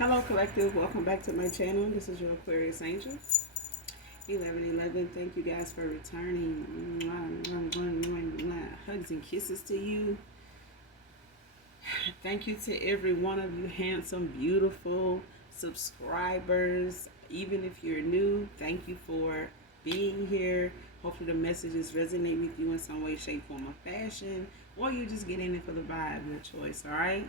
Hello, collective. Welcome back to my channel. This is your Aquarius Angel. 1111. Thank you guys for returning. Hugs and kisses to you. Thank you to every one of you handsome, beautiful subscribers. Even if you're new, thank you for being here. Hopefully the messages resonate with you in some way, shape, form, or fashion. Or you just get in it for the vibe, your choice, alright?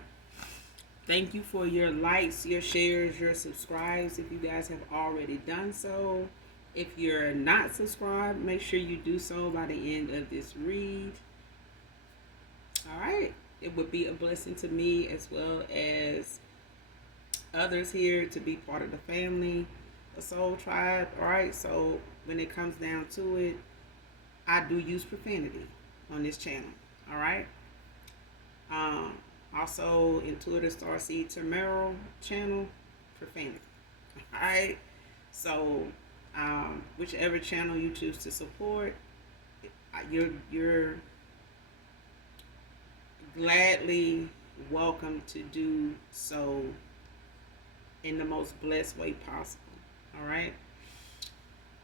Thank you for your likes, your shares, your subscribes if you guys have already done so. If you're not subscribed, make sure you do so by the end of this read. Alright? It would be a blessing to me as well as others here to be part of the family, the soul tribe. Alright? So when it comes down to it, I do use profanity on this channel. Alright? Also, Intuitive Starseed Tamaro channel, profanity. Alright? So, whichever channel you choose to support, you're gladly welcome to do so in the most blessed way possible. Alright?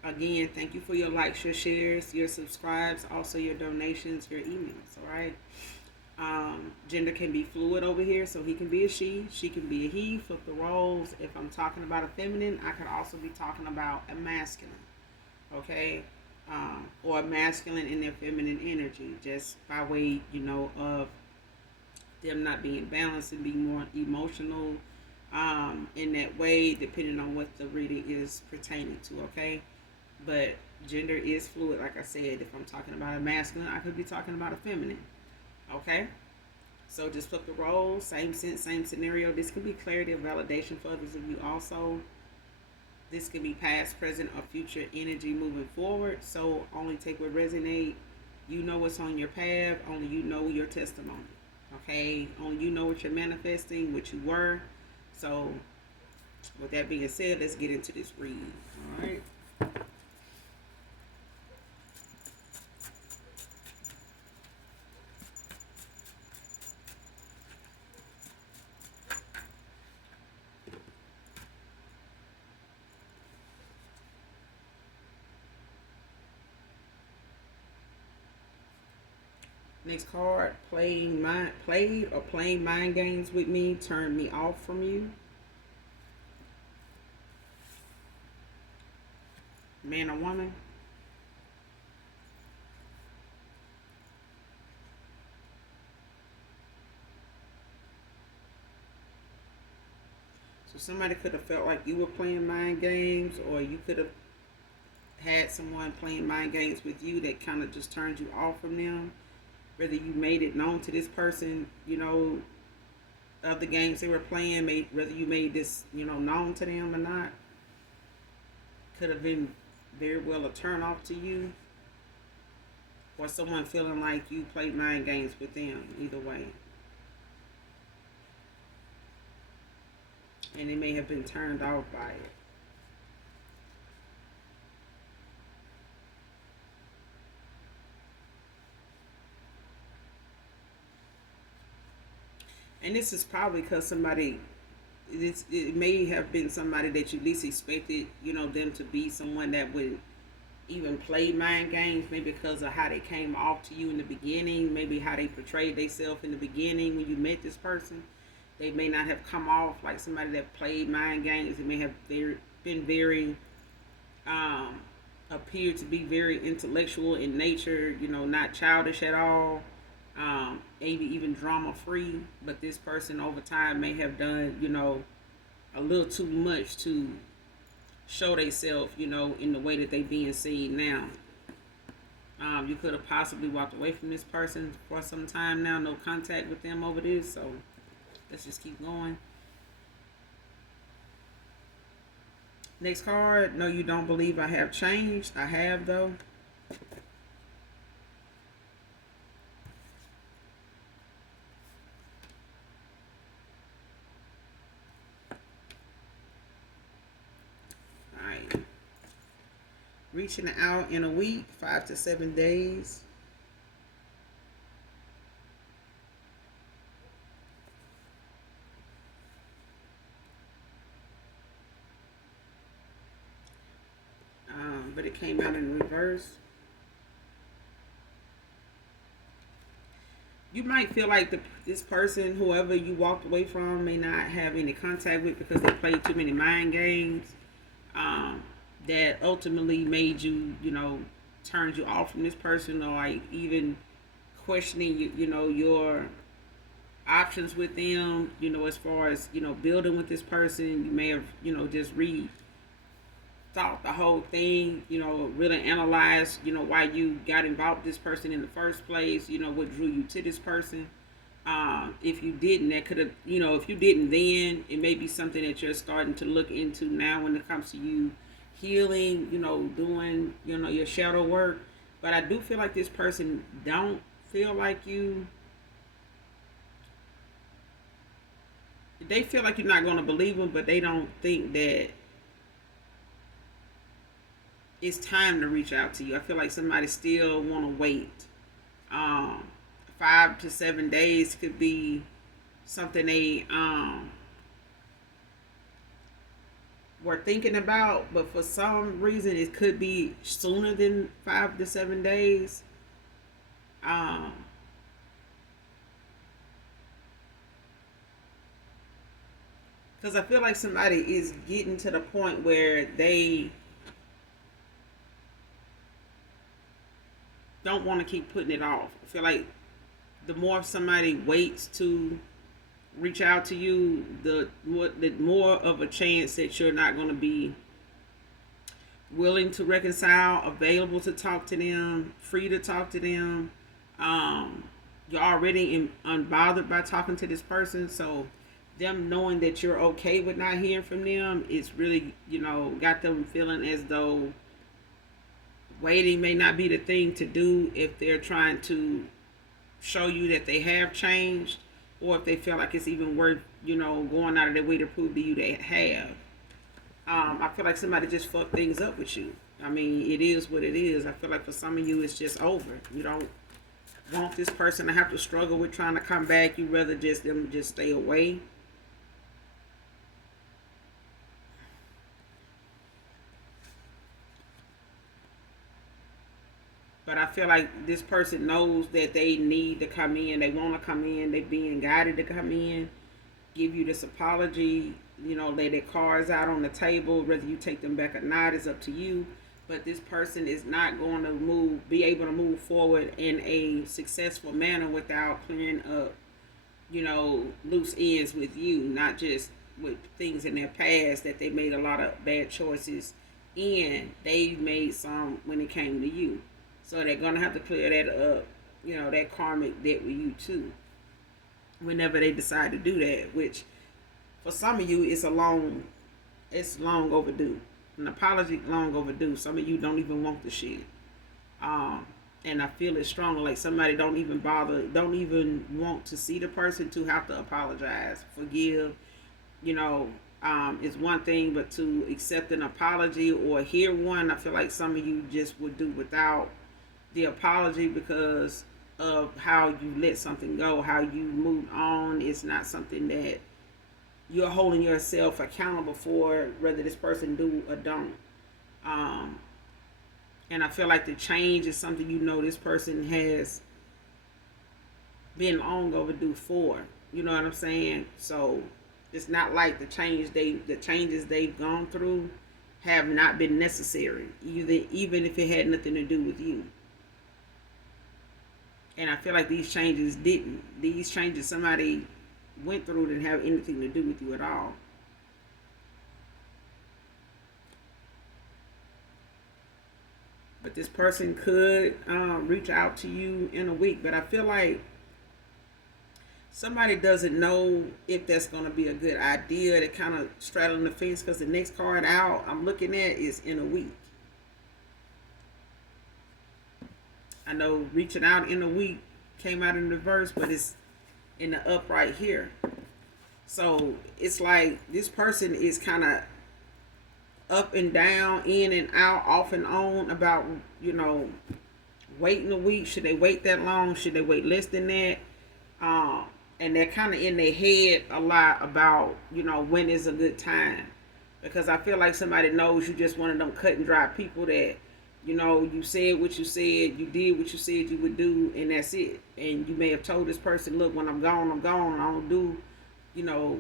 Again, thank you for your likes, your shares, your subscribes, also your donations, your emails. Alright? Gender can be fluid over here, so he can be a she can be a he. Flip the roles. If I'm talking about a feminine, I could also be talking about a masculine, okay, or a masculine in their feminine energy, just by way, of them not being balanced and being more emotional in that way, depending on what the reading is pertaining to, okay. But gender is fluid, like I said. If I'm talking about a masculine, I could be talking about a feminine. Okay, so just flip the roles, same sense, same scenario. This could be clarity or validation for others of you also. This could be past, present, or future energy moving forward. So only take what resonate. You know what's on your path. Only you know your testimony. Okay, only you know what you're manifesting, what you were. So with that being said, let's get into this read. All right. Next card, played or playing mind games with me, turned me off from you. Man or woman. So somebody could have felt like you were playing mind games, or you could have had someone playing mind games with you that kind of just turned you off from them. Whether you made it known to this person, of the games they were playing, whether you made this, known to them or not, could have been very well a turn off to you, or someone feeling like you played mind games with them. Either way, and they may have been turned off by it. And this is probably because it may have been somebody that you least expected, them to be someone that would even play mind games, maybe because of how they came off to you in the beginning, maybe how they portrayed themselves in the beginning when you met this person. They may not have come off like somebody that played mind games. It may have been very, appeared to be very intellectual in nature, not childish at all. Maybe even drama free, but this person over time may have done, a little too much to show themselves, in the way that they being seen now. You could have possibly walked away from this person for some time now, no contact with them over this, so let's just keep going. Next card, no, you don't believe I have changed. I have, though. Reaching out in a week, 5 to 7 days. but it came out in reverse. You might feel like this person, whoever you walked away from, may not have any contact with because they played too many mind games. That ultimately made you, turned you off from this person, or like even questioning, your options with them. As far as building with this person, you may have, just thought the whole thing, really analyzed, why you got involved with this person in the first place, what drew you to this person. If you didn't, that could have, if you didn't then, it may be something that you're starting to look into now when it comes to you healing, doing, your shadow work. But I do feel like this person don't feel like you. They feel like you're not going to believe them, but they don't think that it's time to reach out to you. I feel like somebody still want to wait. 5 to 7 days could be something they were thinking about, but for some reason it could be sooner than 5 to 7 days. Because I feel like somebody is getting to the point where they don't want to keep putting it off. I feel like the more somebody waits to reach out to you, the more of a chance that you're not going to be willing to reconcile, available to talk to them, free to talk to them. You're already unbothered by talking to this person, so them knowing that you're okay with not hearing from them, it's really, got them feeling as though waiting may not be the thing to do if they're trying to show you that they have changed, or if they feel like it's even worth, going out of their way to prove to you they have. I feel like somebody just fucked things up with you. I mean, it is what it is. I feel like for some of you, it's just over. You don't want this person to have to struggle with trying to come back. You'd rather them just stay away. But I feel like this person knows that they need to come in. They want to come in. They're being guided to come in. Give you this apology. Lay their cards out on the table. Whether you take them back or not is up to you. But this person is not going to be able to move forward in a successful manner without clearing up, loose ends with you. Not just with things in their past that they made a lot of bad choices and they made some when it came to you. So they're going to have to clear that up, that karmic debt with you too, whenever they decide to do that, which for some of you, it's long overdue. An apology long overdue. Some of you don't even want the shit. And I feel it strongly, like somebody don't even want to see the person to have to apologize, forgive, is one thing, but to accept an apology or hear one, I feel like some of you just would do without the apology because of how you let something go, how you moved on. It's not something that you're holding yourself accountable for, whether this person do or don't. And I feel like the change is something this person has been long overdue for. You know what I'm saying? So it's not like the changes they've gone through have not been necessary, even if it had nothing to do with you. And I feel like these changes didn't. These changes somebody went through didn't have anything to do with you at all. But this person could reach out to you in a week. But I feel like somebody doesn't know if that's going to be a good idea. They're kind of straddling the fence because the next card out I'm looking at is in a week. I know reaching out in a week came out in reverse, but it's in the up right here. So it's like this person is kind of up and down, in and out, off and on about, waiting a week. Should they wait that long? Should they wait less than that? And they're kind of in their head a lot about, when is a good time. Because I feel like somebody knows you just one of them cut and dry people that You know, you said what you said, you did what you said you would do, and that's it. And you may have told this person, look, when I'm gone, I'm gone. I don't do, you know,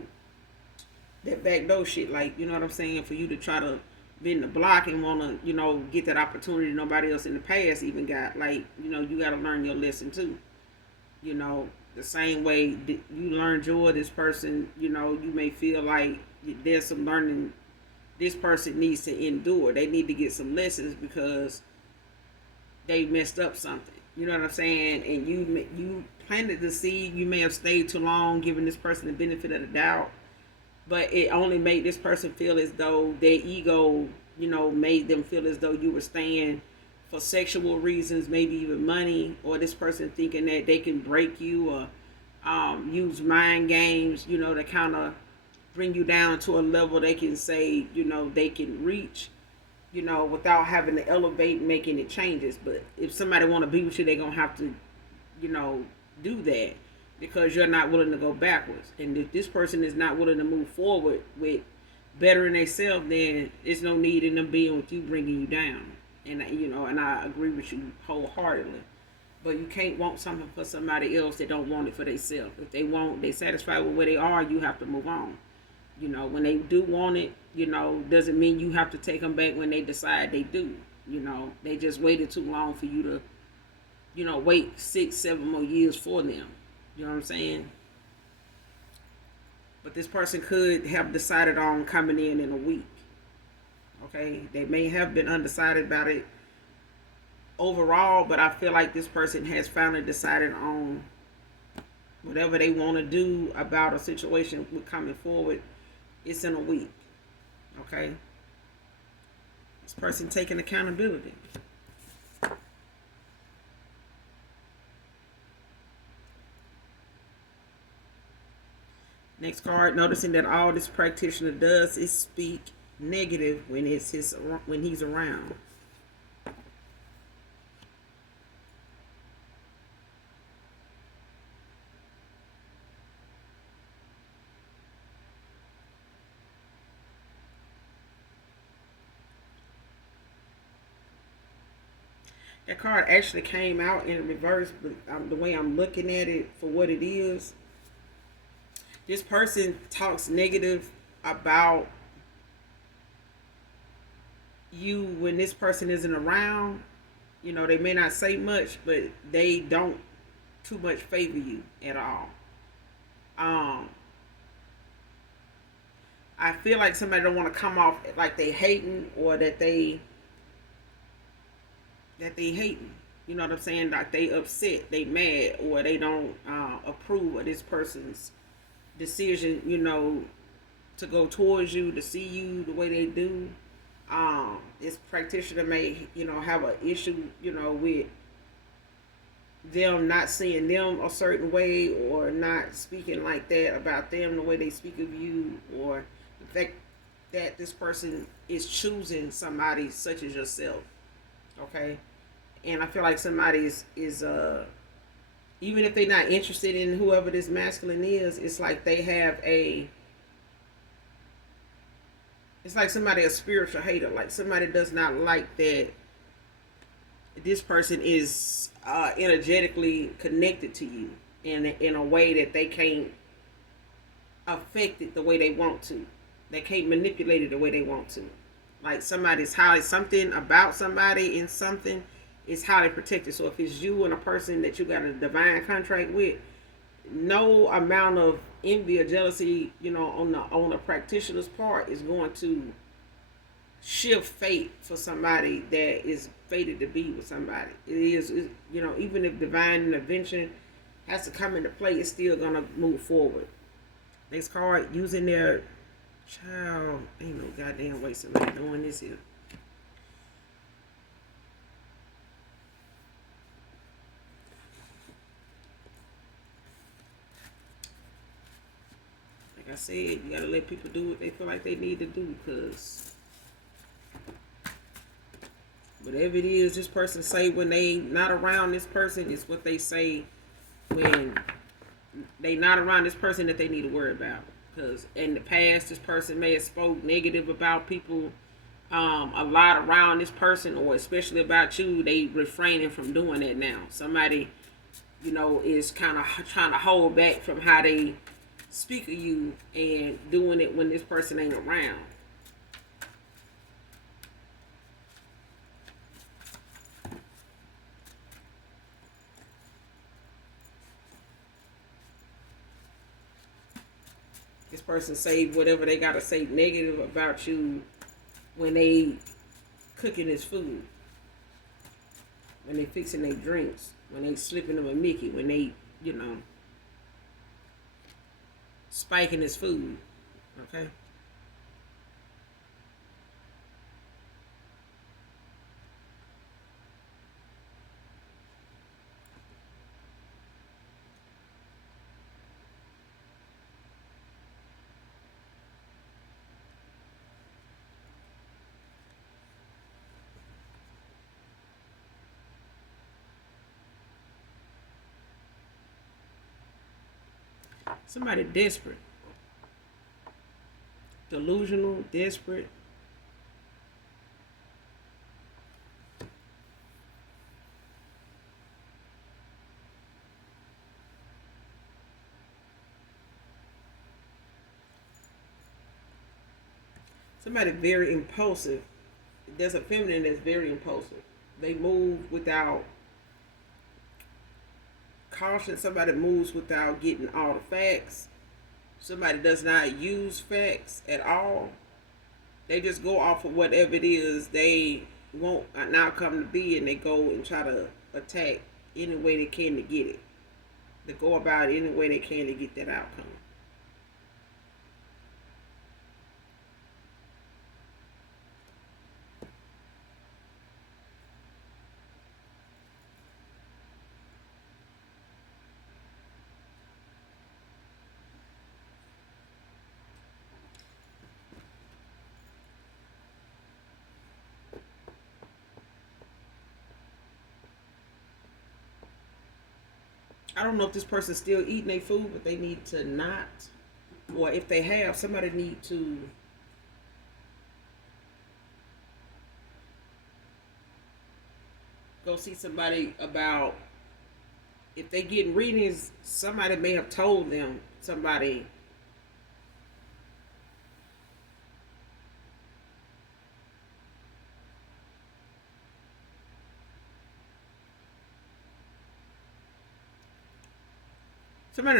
that backdoor shit. Like, you know what I'm saying? For you to try to bend the block and want to, you know, get that opportunity nobody else in the past even got. Like, you know, you got to learn your lesson too. You know, the same way that you learned your this person, you know, you may feel like there's some learning this person needs to endure. They need to get some lessons because they messed up something. You know what I'm saying? And you planted the seed. You may have stayed too long, giving this person the benefit of the doubt, but it only made this person feel as though their ego, you know, made them feel as though you were staying for sexual reasons, maybe even money, or this person thinking that they can break you or use mind games, you know, to kind of bring you down to a level they can say, you know, they can reach, you know, without having to elevate and make any changes. But if somebody want to be with you, they're going to have to, you know, do that because you're not willing to go backwards. And if this person is not willing to move forward with bettering themselves, then there's no need in them being with you, bringing you down. And, you know, and I agree with you wholeheartedly. But you can't want something for somebody else that don't want it for themselves. If they satisfied with where they are, you have to move on. You know, when they do want it, you know, doesn't mean you have to take them back when they decide they do. You know, they just waited too long for you to, you know, wait 6, 7 more years for them. You know what I'm saying? But this person could have decided on coming in a week. Okay? They may have been undecided about it overall, but I feel like this person has finally decided on whatever they want to do about a situation with coming forward. It's in a week. Okay? This person taking accountability. Next card, noticing that all this practitioner does is speak negative when he's around. That card actually came out in reverse, but the way I'm looking at it for what it is, this person talks negative about you when this person isn't around. You know, they may not say much, but they don't too much favor you at all. I feel like somebody don't want to come off like they hating or that they hating. You know what I'm saying? Like they upset, they mad, or they don't approve of this person's decision, you know, to go towards you, to see you the way they do. This practitioner may, you know, have an issue, you know, with them not seeing them a certain way or not speaking like that about them the way they speak of you, or the fact that this person is choosing somebody such as yourself. Okay? And I feel like somebody is even if they're not interested in whoever this masculine is, it's like they have it's like somebody a spiritual hater. Like somebody does not like that this person is energetically connected to you in a way that they can't affect it the way they want to. They can't manipulate it the way they want to. Like somebody's highly something about somebody in something is highly protected. So if it's you and a person that you got a divine contract with, no amount of envy or jealousy, you know, on the practitioner's part is going to shift fate for somebody that is fated to be with somebody. You know, even if divine intervention has to come into play, it's still gonna move forward. Next card, using their child. Ain't no goddamn way somebody doing this here. Like I said, you gotta let people do what they feel like they need to do, because whatever it is this person say when they not around this person is what they say when they not around this person that they need to worry about. Because in the past, this person may have spoke negative about people a lot around this person, or especially about you, they refraining from doing that now. Somebody, is kind of trying to hold back from how they speak of you and doing it when this person ain't around. This person say whatever they gotta say negative about you when they cooking his food, when they fixing their drinks, when they slipping them a Mickey, when they, spiking his food. Okay. Somebody desperate, delusional, desperate. Somebody very impulsive. There's a feminine that's very impulsive. They move without caution. Somebody moves without getting all the facts. Somebody does not use facts at all. They just go off of whatever it is they want an outcome to be, and they go and try to attack any way they can to get it. They go about it any way they can to get that outcome. I don't know if this person's still eating their food, but they need to not, or if they have, somebody need to go see somebody about, if they getting readings, somebody may have told them, somebody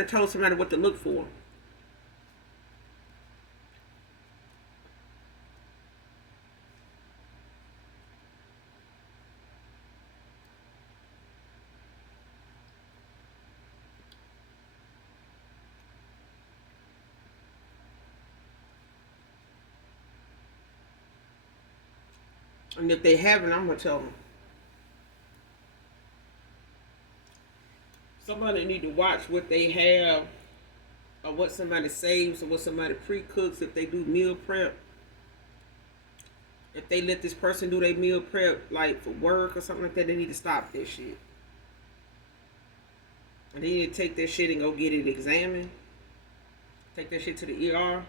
told somebody what to look for. And if they haven't, I'm going to tell them. Somebody need to watch what they have, or what somebody saves, or what somebody pre-cooks. If they do meal prep, if they let this person do their meal prep, like for work or something like that, they need to stop this shit. And they need to take that shit and go get it examined. Take that shit to the ER.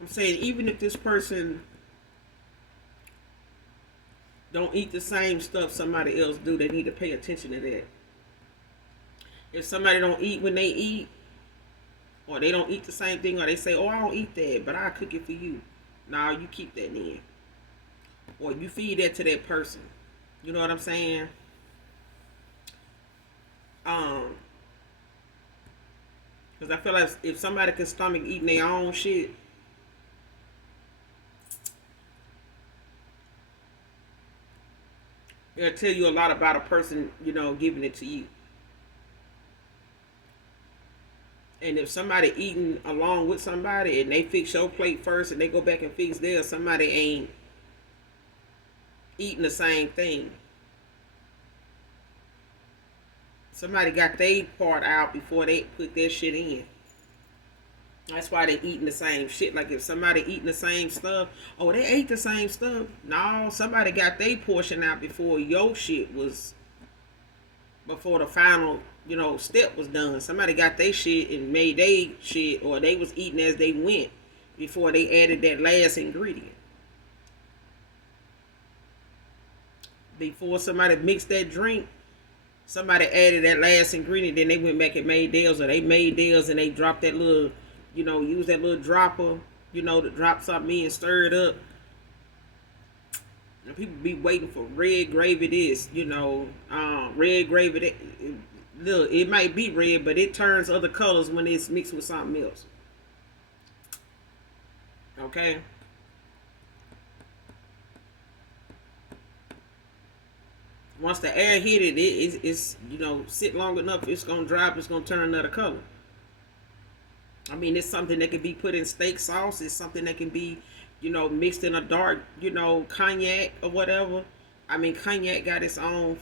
I'm saying, even if this person don't eat the same stuff somebody else do, they need to pay attention to that. If somebody don't eat when they eat, or they don't eat the same thing, or they say, oh, I don't eat that, but I'll cook it for you. Nah, you keep that in. Or you feed that to that person. You know what I'm saying? Because I feel like if somebody can stomach eating their own shit, It'll tell you a lot about a person, giving it to you. And if somebody eating along with somebody and they fix your plate first and they go back and fix theirs, somebody ain't eating the same thing. Somebody got their part out before they put their shit in. That's why they eating the same shit. Like if somebody eating the same stuff, oh, they ate the same stuff. No, somebody got their portion out before your shit was, before the final, step was done. Somebody got their shit and made their shit, or they was eating as they went before they added that last ingredient. Before somebody mixed that drink, somebody added that last ingredient, then they went back and made theirs, or they made theirs and they dropped that little, use that little dropper, to drop something in, stir it up. And people be waiting for red gravy this, red gravy that. Look, it might be red, but it turns other colors when it's mixed with something else. Okay? Once the air hit it, it's sit long enough, it's going to drop, it's going to turn another color. I mean, it's something that can be put in steak sauce. It's something that can be, mixed in a dark, cognac or whatever. I mean, cognac got its own,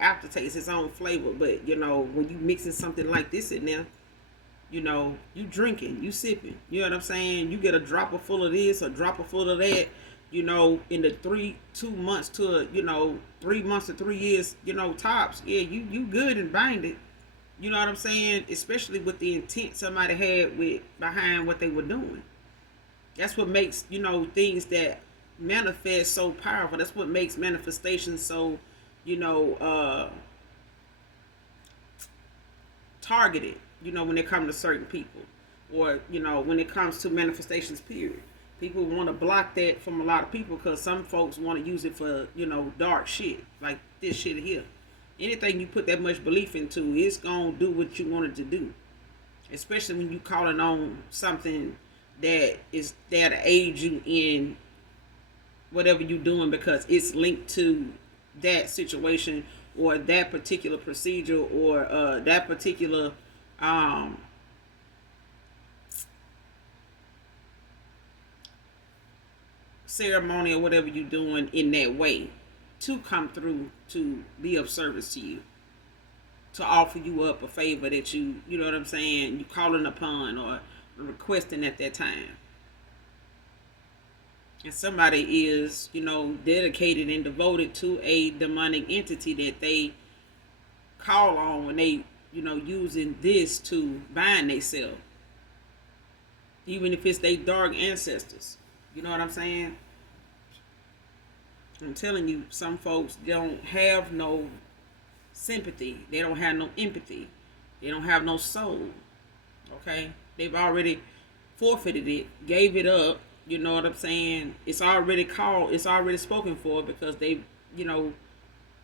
aftertaste, its own flavor. But, when you mixing something like this in there, you drinking, you sipping. You know what I'm saying? You get a dropper full of this, a dropper full of that, in the 2 months to, 3 months to 3 years, tops. Yeah, you good and bind it. You know what I'm saying? Especially with the intent somebody had behind what they were doing. That's what makes, things that manifest so powerful. That's what makes manifestation so, targeted, when it comes to certain people. Or, when it comes to manifestations, period. People want to block that from a lot of people because some folks want to use it for, dark shit. Like this shit here. Anything you put that much belief into, it's going to do what you want it to do. Especially when you calling on something that is there to aid you in whatever you're doing because it's linked to that situation or that particular procedure or that particular ceremony or whatever you're doing in that way to come through to be of service to you, to offer you up a favor that you know what I'm saying, you calling upon or requesting at that time. And somebody is, dedicated and devoted to a demonic entity that they call on when they, using this to bind themselves. Even if it's their dark ancestors. You know what I'm saying? I'm telling you, some folks don't have no sympathy. They don't have no empathy. They don't have no soul. Okay? They've already forfeited it, gave it up. You know what I'm saying? It's already called, it's already spoken for because they,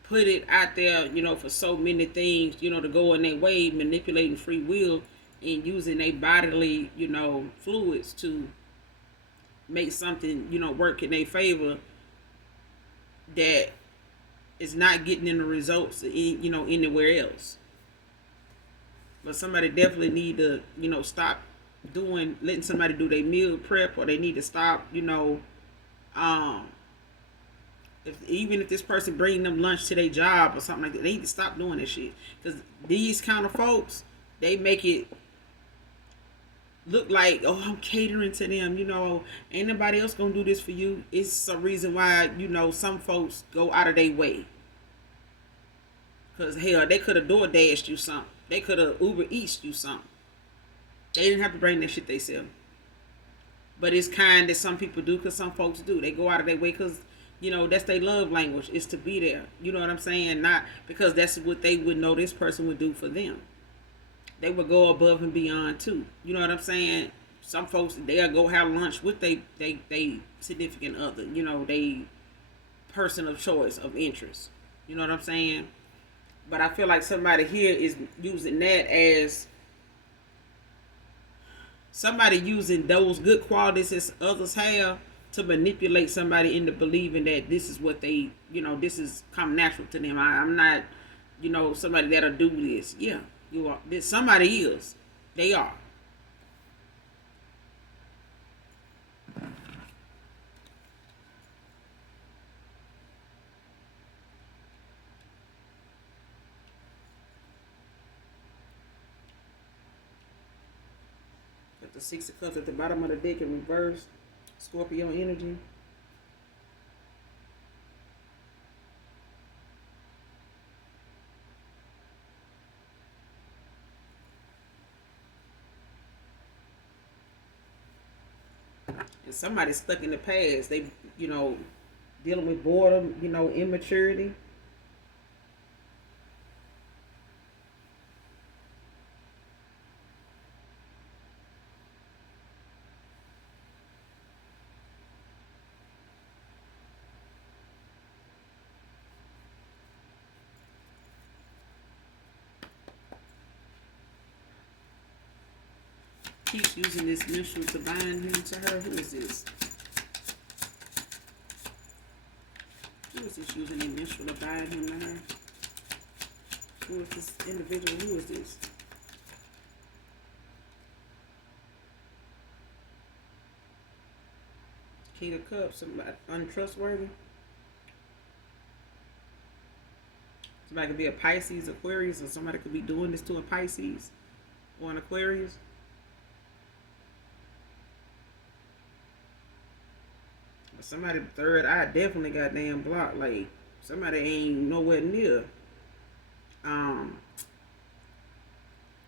put it out there, for so many things, to go in their way, manipulating free will and using their bodily, fluids to make something, work in their favor that is not getting in the results, anywhere else. But somebody definitely need to, stop letting somebody do their meal prep, or they need to stop, even if this person bringing them lunch to their job or something like that, they need to stop doing this shit. Because these kind of folks, they make it look like, oh, I'm catering to them, ain't nobody else gonna do this for you. It's a reason why, some folks go out of their way. Because, hell, they could have DoorDashed you something. They could have Uber Eats you something. They didn't have to bring that shit themselves. But it's kind that some people do, because some folks do. They go out of their way because, that's their love language, is to be there. You know what I'm saying? Not because that's what they would know this person would do for them. They would go above and beyond too. You know what I'm saying? Some folks, they'll go have lunch with they significant other, they person of choice, of interest. You know what I'm saying? But I feel like somebody here is using that as somebody using those good qualities that others have to manipulate somebody into believing that this is what they, this is come natural to them. I'm not, somebody that'll do this. Yeah, you are. This somebody is. They are. Got the Six of Cups at the bottom of the deck in reverse. Scorpio energy. And somebody's stuck in the past. They, dealing with boredom, immaturity. Keeps using this minstrel to bind him to her. Who is this? Who is this using a minstrel to bind him to her? Who is this individual? Who is this? King of Cups, somebody untrustworthy. Somebody could be a Pisces, Aquarius, or somebody could be doing this to a Pisces or an Aquarius. Somebody third eye definitely got damn blocked. Like somebody ain't nowhere near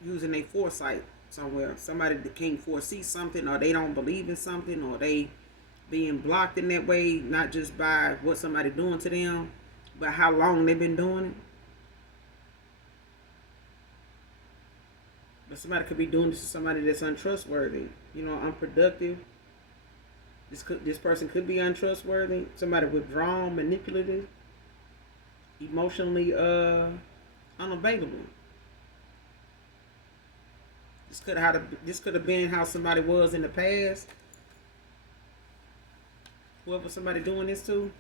using their foresight somewhere. Somebody that can't foresee something, or they don't believe in something, or they being blocked in that way, not just by what somebody doing to them, but how long they've been doing it. But somebody could be doing this to somebody that's untrustworthy, unproductive. This person could be untrustworthy. Somebody withdrawn, manipulative, emotionally unavailable. This could have been how somebody was in the past. Whoever somebody doing this to.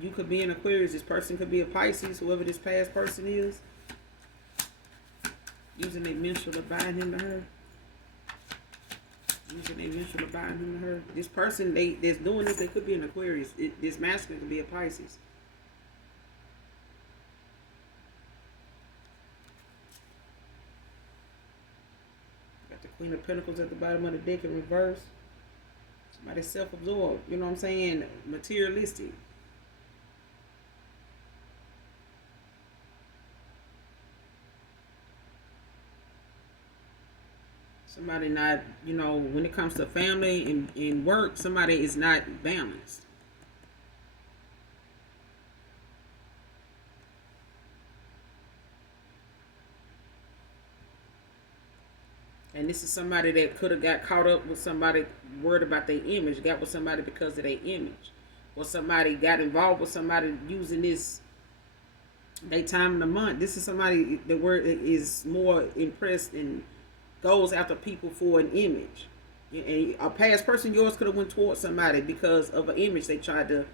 You could be an Aquarius. This person could be a Pisces. Whoever this past person is, using a minstrel to bind him to her. Using a minstrel to bind him to her. This person that's doing this, they could be an Aquarius. This masculine could be a Pisces. Got the Queen of Pentacles at the bottom of the deck in reverse. Somebody self-absorbed. You know what I'm saying? Materialistic. Somebody not, when it comes to family and work, somebody is not balanced. And this is somebody that could have got caught up with somebody worried about their image, got with somebody because of their image. Or somebody got involved with somebody using this, their time in the month. This is somebody that is more impressed and goes after people for an image. And a past person yours could have went towards somebody because of an image they tried to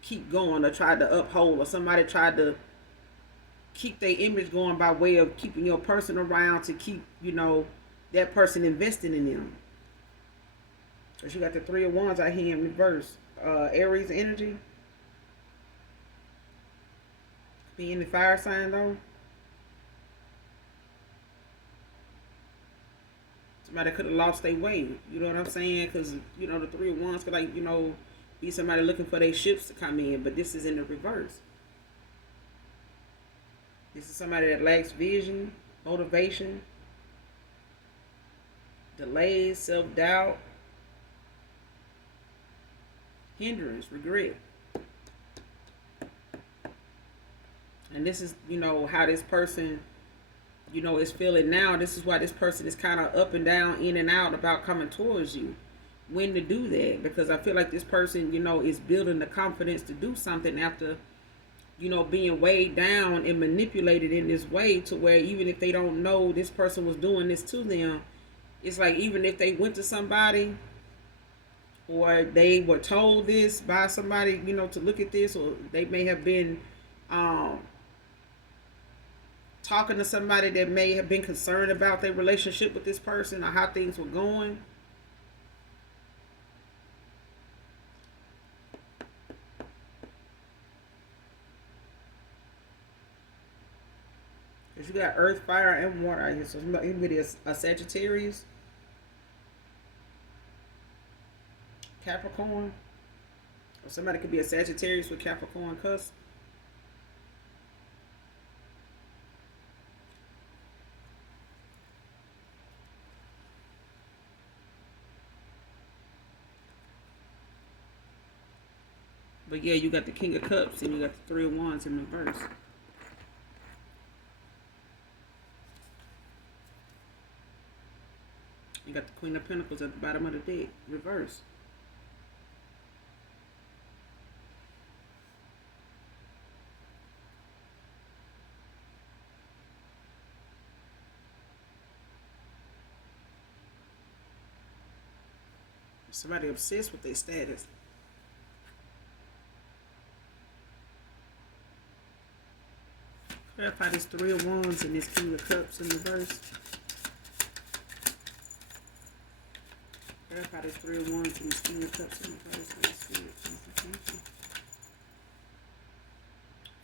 keep going or tried to uphold, or somebody tried to keep their image going by way of keeping your person around to keep, that person investing in them. So you got the Three of Wands out here in reverse. Aries energy. Be in the fire sign though. Somebody could have lost their way. You know what I'm saying? Because, the Three of Wands could, be somebody looking for their ships to come in. But this is in the reverse. This is somebody that lacks vision, motivation, delays, self-doubt, hindrance, regret. And this is, how this person is feeling now. This is why this person is kind of up and down, in and out about coming towards you. When to do that, because I feel like this person, is building the confidence to do something after, being weighed down and manipulated in this way, to where even if they don't know this person was doing this to them, It's like even if they went to somebody or they were told this by somebody, to look at this, or they may have been um, talking to somebody that may have been concerned about their relationship with this person or how things were going. Because you got earth, fire, and water out here. So anybody a Sagittarius, Capricorn, or somebody could be a Sagittarius with Capricorn cusp. But yeah, you got the King of Cups and you got the Three of Wands in reverse. You got the Queen of Pentacles at the bottom of the deck, reverse. Somebody obsessed with their status. Clarify this Three of Wands and this King of Cups in reverse. Clarify this Three of Wands and this King of Cups in reverse.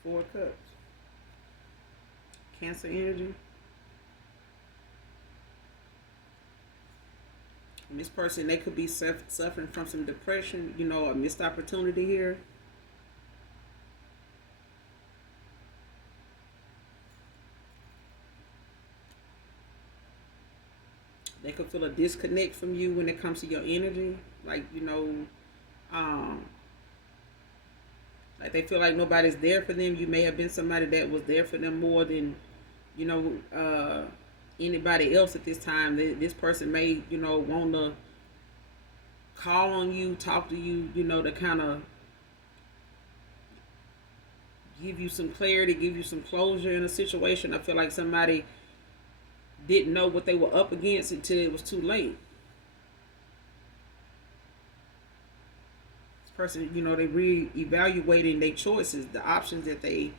Four of Cups. Cancer energy. And this person, they could be suffering from some depression, a missed opportunity here. They could feel a disconnect from you when it comes to your energy. Like, like they feel like nobody's there for them. You may have been somebody that was there for them more than, anybody else at this time. This person may, want to call on you, talk to you, to kind of give you some clarity, give you some closure in a situation. I feel like somebody didn't know what they were up against until it was too late. This person, they reevaluating their choices, the options that they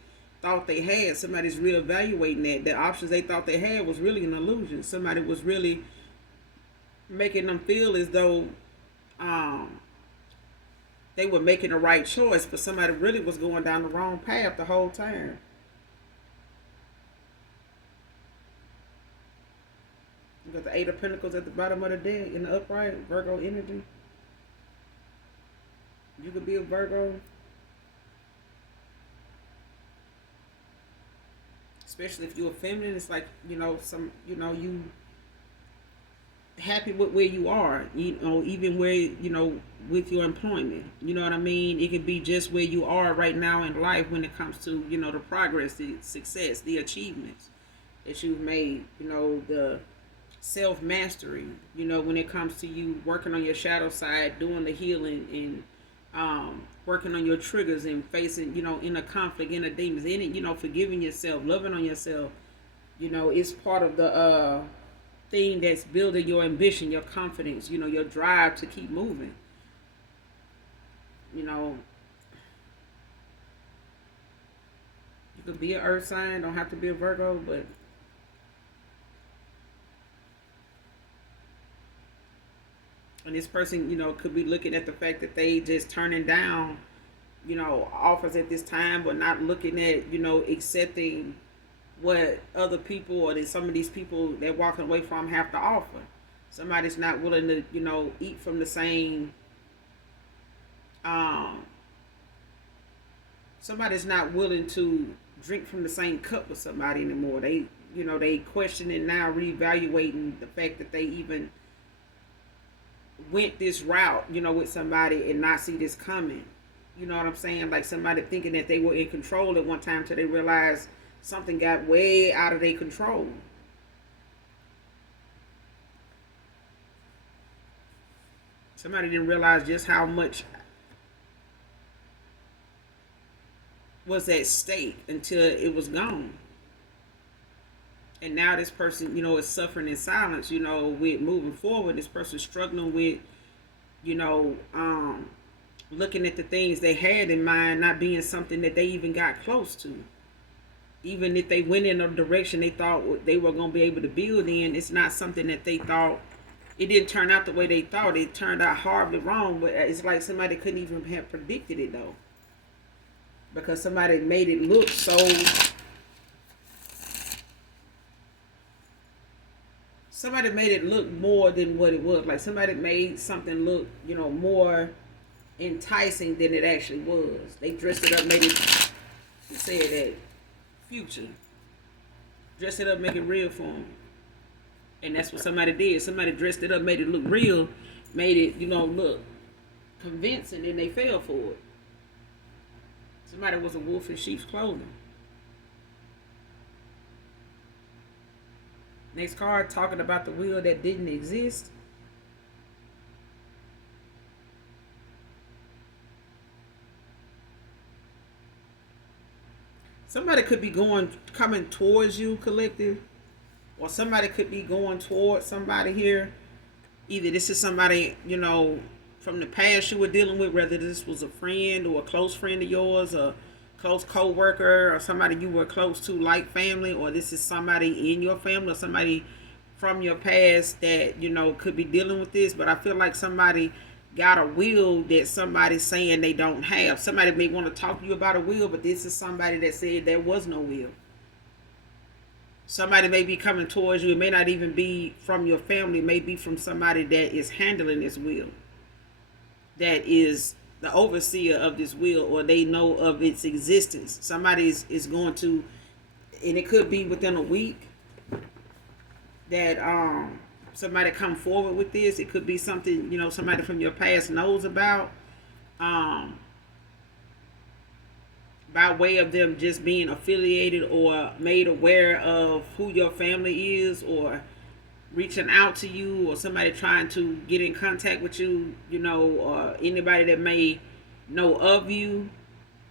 thought they had. Somebody's reevaluating that. The options they thought they had was really an illusion. Somebody was really making them feel as though they were making the right choice, but somebody really was going down the wrong path the whole time. You got the Eight of Pentacles at the bottom of the deck in the upright, Virgo energy. You could be a Virgo. Especially if you're a feminine, it's like, you happy with where you are, even where, with your employment. You know what I mean? It could be just where you are right now in life when it comes to, the progress, the success, the achievements that you've made, the self-mastery, when it comes to you working on your shadow side, doing the healing and working on your triggers and facing, inner conflict, inner demons, in it, forgiving yourself, loving on yourself, it's part of the thing that's building your ambition, your confidence, your drive to keep moving. You could be an earth sign, don't have to be a Virgo, but and this person, could be looking at the fact that they just turning down, offers at this time, but not looking at, accepting what other people or some of these people they're walking away from have to offer. Somebody's not willing to, eat from the same, somebody's not willing to drink from the same cup with somebody anymore. They questioning now, reevaluating the fact that they even went this route, with somebody and not see this coming. You know what I'm saying? Like somebody thinking that they were in control at one time till they realized something got way out of their control. Somebody didn't realize just how much was at stake until it was gone. And now this person, is suffering in silence, with moving forward. This person's struggling with, you know, looking at the things they had in mind not being something that they even got close to. Even if they went in a direction they thought they were going to be able to build in, it's not something that they thought. It didn't turn out the way they thought. It turned out horribly wrong, but it's like somebody couldn't even have predicted it, though. Because somebody made it look so... Somebody made it look more than what it was. Like somebody made something look, more enticing than it actually was. They dressed it up, made it... said that... Future. Dress it up, make it real for them. And that's what somebody did. Somebody dressed it up, made it look real, made it, look convincing, and they fell for it. Somebody was a wolf in sheep's clothing. Next card, talking about the will that didn't exist. Somebody could be coming towards you, collective, or somebody could be going towards somebody here. Either this is somebody, from the past you were dealing with, whether this was a friend or a close friend of yours, a close co-worker, or somebody you were close to like family, or this is somebody in your family or somebody from your past that, could be dealing with this. But I feel like somebody got a will that somebody's saying they don't have. Somebody may want to talk to you about a will, but this is somebody that said there was no will. Somebody may be coming towards you. It may not even be from your family. It may be from somebody that is handling this will, that is the overseer of this will, or they know of its existence. Somebody is going to, and it could be within a week that somebody come forward with this. It could be something, somebody from your past knows about, by way of them just being affiliated or made aware of who your family is, or reaching out to you, or somebody trying to get in contact with you, or anybody that may know of you,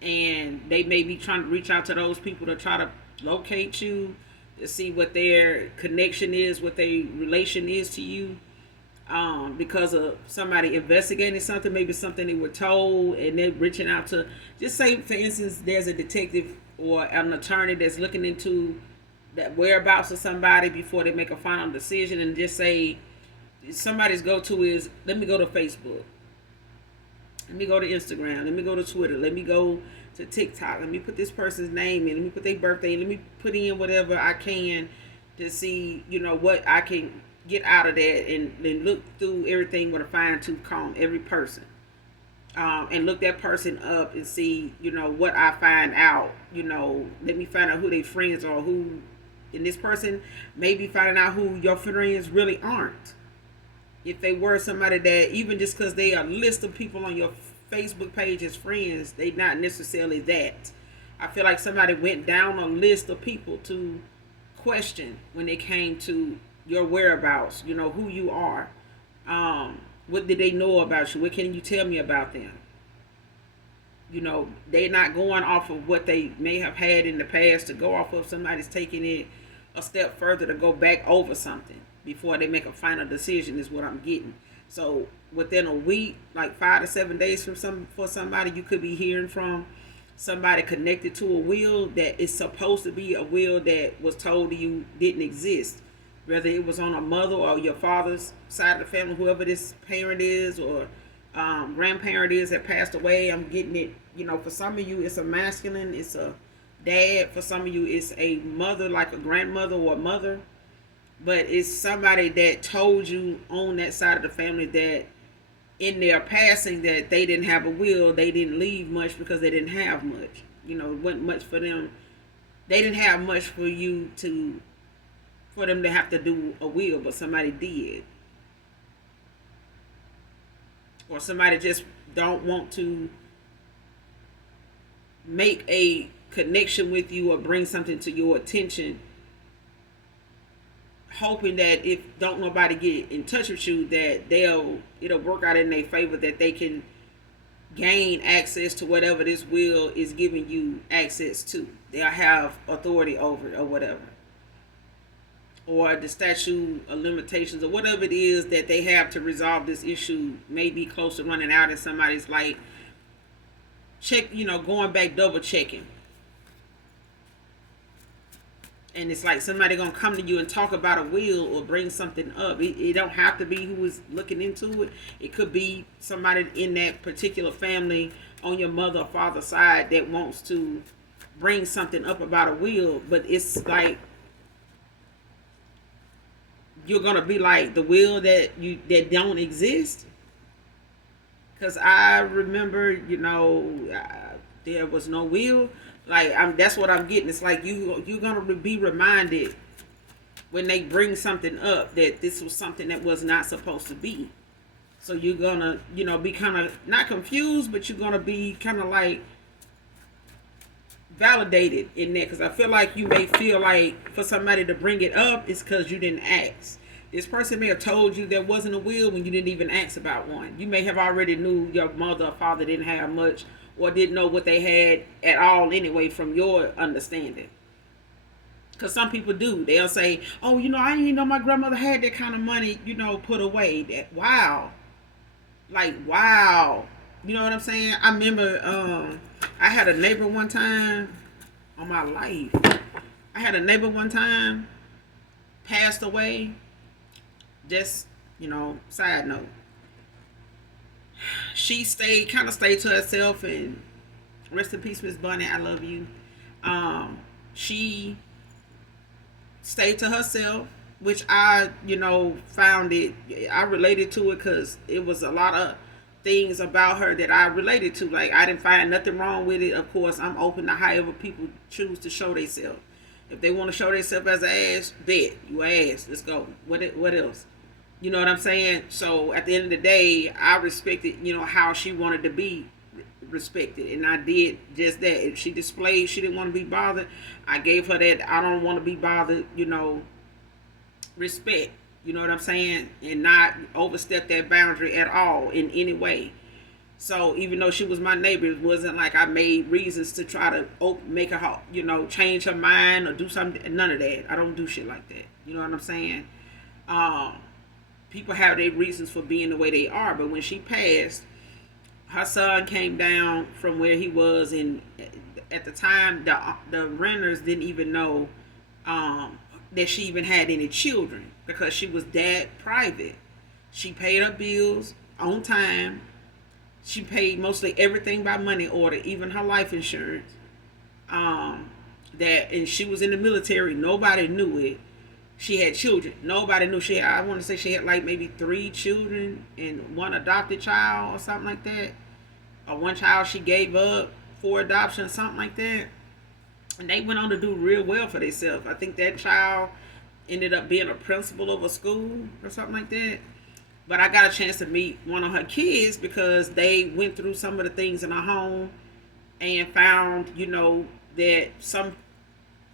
and they may be trying to reach out to those people to try to locate you, to see what their connection is, what their relation is to you, because of somebody investigating something, maybe something they were told, and they're reaching out to, just say, for instance, there's a detective or an attorney that's looking into that whereabouts of somebody before they make a final decision, and just say, somebody's go-to is, let me go to Facebook, let me go to Instagram, let me go to Twitter, let me go to TikTok, let me put this person's name in, let me put their birthday in, let me put in whatever I can to see, what I can get out of that, and then look through everything with a fine-tooth comb, every person, and look that person up and see, what I find out, let me find out who their friends are, who, and this person may be finding out who your friends really aren't. If they were somebody that, even just because they are a list of people on your Facebook page as friends, they not necessarily that. I feel like somebody went down a list of people to question when it came to your whereabouts, who you are. What did they know about you? What can you tell me about them? They're not going off of what they may have had in the past to go off of. Somebody's taking it a step further to go back over something before they make a final decision, is what I'm getting. So within a week, like 5 to 7 days for somebody, you could be hearing from somebody connected to a will that is supposed to be a will that was told to you didn't exist. Whether it was on a mother or your father's side of the family, whoever this parent is or grandparent is that passed away. I'm getting it, for some of you it's a masculine, it's a dad. For some of you it's a mother, like a grandmother or a mother. But it's somebody that told you on that side of the family that in their passing that they didn't have a will, they didn't leave much because they didn't have much. It wasn't much for them. They didn't have much for them to have to do a will, but somebody did. Or somebody just don't want to make a connection with you or bring something to your attention, hoping that if don't nobody get in touch with you, that it'll work out in their favor, that they can gain access to whatever this will is giving you access to. They'll have authority over it or whatever. or the statute of limitations or whatever it is that they have to resolve this issue may be close to running out, and somebody's like going back double checking. And it's like somebody gonna come to you and talk about a will or bring something up. It don't have to be who is looking into it. It could be somebody in that particular family on your mother or father's side that wants to bring something up about a will. But it's like you're gonna be like the will that don't exist. Because I remember, there was no will. Like that's what I'm getting. It's like you're gonna be reminded when they bring something up that this was something that was not supposed to be. So you're gonna, be kind of not confused, but you're gonna be kind of like validated in that. Because I feel like you may feel like for somebody to bring it up, it's because you didn't ask. This person may have told you there wasn't a will when you didn't even ask about one. You may have already knew your mother or father didn't have much, or didn't know what they had at all anyway from your understanding. Because some people do. They'll say, oh, I didn't know my grandmother had that kind of money, put away. That wow. Like, wow. You know what I'm saying? I remember I had a neighbor one time on my life. I had a neighbor one time, passed away. Just, side note. She stayed to herself, and rest in peace, Miss Bunny, I love you. She stayed to herself, which I, found it, I related to it because it was a lot of things about her that I related to. Like, I didn't find nothing wrong with it. Of course, I'm open to however people choose to show themselves. If they want to show themselves as an ass, bet, you ass, let's go. What else? You know what I'm saying? So at the end of the day, I respected, how she wanted to be respected. And I did just that. If she displayed she didn't want to be bothered, I gave her that I don't want to be bothered, respect. You know what I'm saying? And not overstep that boundary at all in any way. So even though she was my neighbor, it wasn't like I made reasons to try to make her, change her mind or do something. None of that. I don't do shit like that. You know what I'm saying? People have their reasons for being the way they are, but when she passed, her son came down from where he was, and at the time, the renters didn't even know that she even had any children because she was that private. She paid her bills on time. She paid mostly everything by money order, even her life insurance. And she was in the military. Nobody knew it. She had children. Nobody knew she had, I want to say she had like maybe 3 children and 1 adopted child or something like that. Or 1 child she gave up for adoption or something like that. And they went on to do real well for themselves. I think that child ended up being a principal of a school or something like that. But I got a chance to meet one of her kids because they went through some of the things in her home and found, that some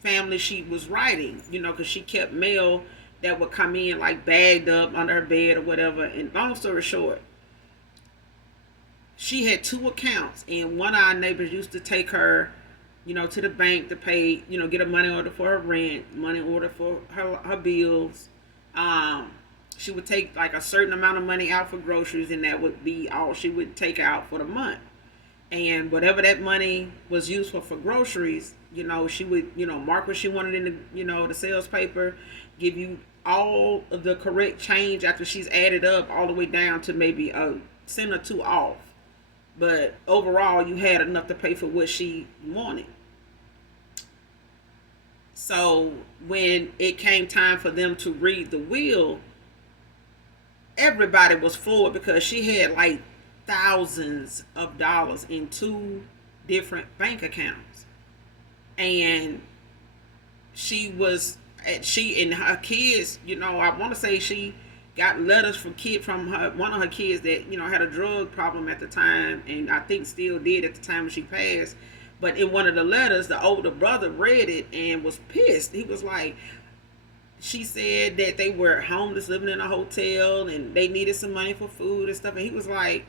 family she was writing, because she kept mail that would come in like bagged up under her bed or whatever. And long story short, she had 2 accounts, and one of our neighbors used to take her, to the bank to pay, get a money order for her rent, money order for her bills. She would take like a certain amount of money out for groceries, and that would be all she would take out for the month. And whatever that money was used for groceries, she would, mark what she wanted in the, the sales paper, give you all of the correct change after she's added up all the way down to maybe a cent or 2 off. But overall, you had enough to pay for what she wanted. So when it came time for them to read the will, everybody was floored because she had like thousands of dollars in 2 different bank accounts. And she and her kids, I want to say she got letters from one of her kids that, had a drug problem at the time, and I think still did at the time when she passed. But in one of the letters, the older brother read it and was pissed. He was like, she said that they were homeless, living in a hotel, and they needed some money for food and stuff. And he was like,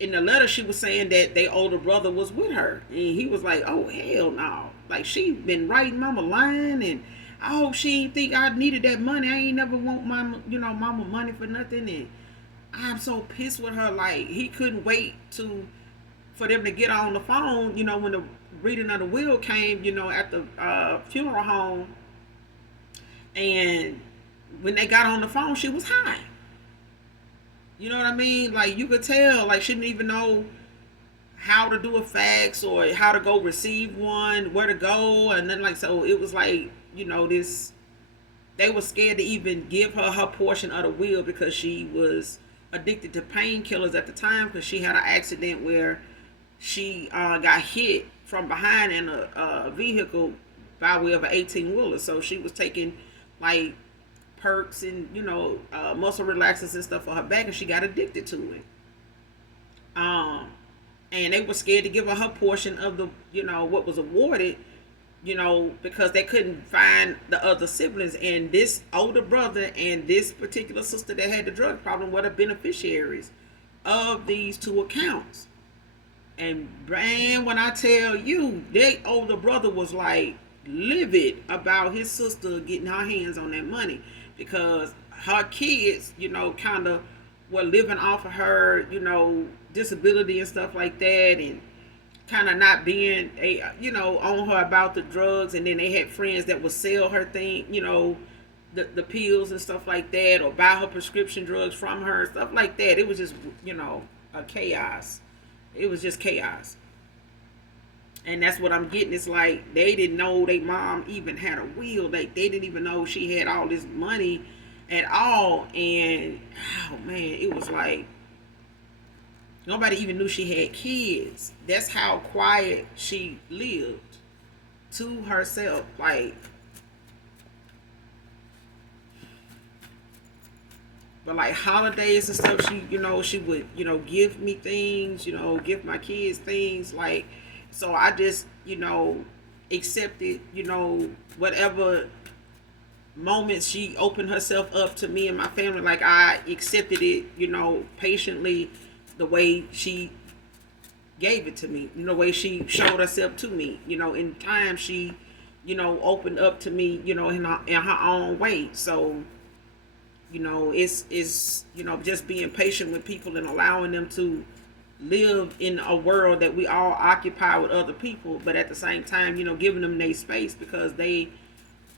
in the letter, she was saying that their older brother was with her. And he was like, oh, hell no. Like, she been writing mama lying, and Oh, she ain't think I needed that money. I ain't never want mama money for nothing. And I'm so pissed with her. Like, he couldn't wait for them to get on the phone, when the reading of the will came, at the funeral home. And when they got on the phone, she was high. You know what I mean? Like, you could tell, like, she didn't even know how to do a fax or how to go receive one, where to go. And then, like, so it was like, this, they were scared to even give her portion of the will because she was addicted to painkillers at the time, because she had an accident where she got hit from behind in a vehicle by way of an 18-wheeler. So she was taking, like, perks and, muscle relaxers and stuff for her back, and she got addicted to it. And they were scared to give her portion of the, what was awarded, because they couldn't find the other siblings. And this older brother and this particular sister that had the drug problem were the beneficiaries of these two accounts. And man, when I tell you, their older brother was like livid about his sister getting her hands on that money, because her kids, kind of were living off of her, disability and stuff like that, and kind of not being on her about the drugs. And then they had friends that would sell her thing, the pills and stuff like that, or buy her prescription drugs from her, stuff like that. It was just, a chaos. It was just chaos. And that's what I'm getting. It's like they didn't know their mom even had a will. Like, they didn't even know she had all this money at all. And oh man, it was like nobody even knew she had kids. That's how quiet she lived to herself. Like, but like holidays and stuff, she would, give me things, give my kids things. Like, so I just, accepted, whatever moments she opened herself up to me and my family. Like, I accepted it, patiently, the way she gave it to me, the way she showed herself to me, in time she, opened up to me, in her own way. So, it's just being patient with people and allowing them to live in a world that we all occupy with other people, but at the same time, giving them their space, because they,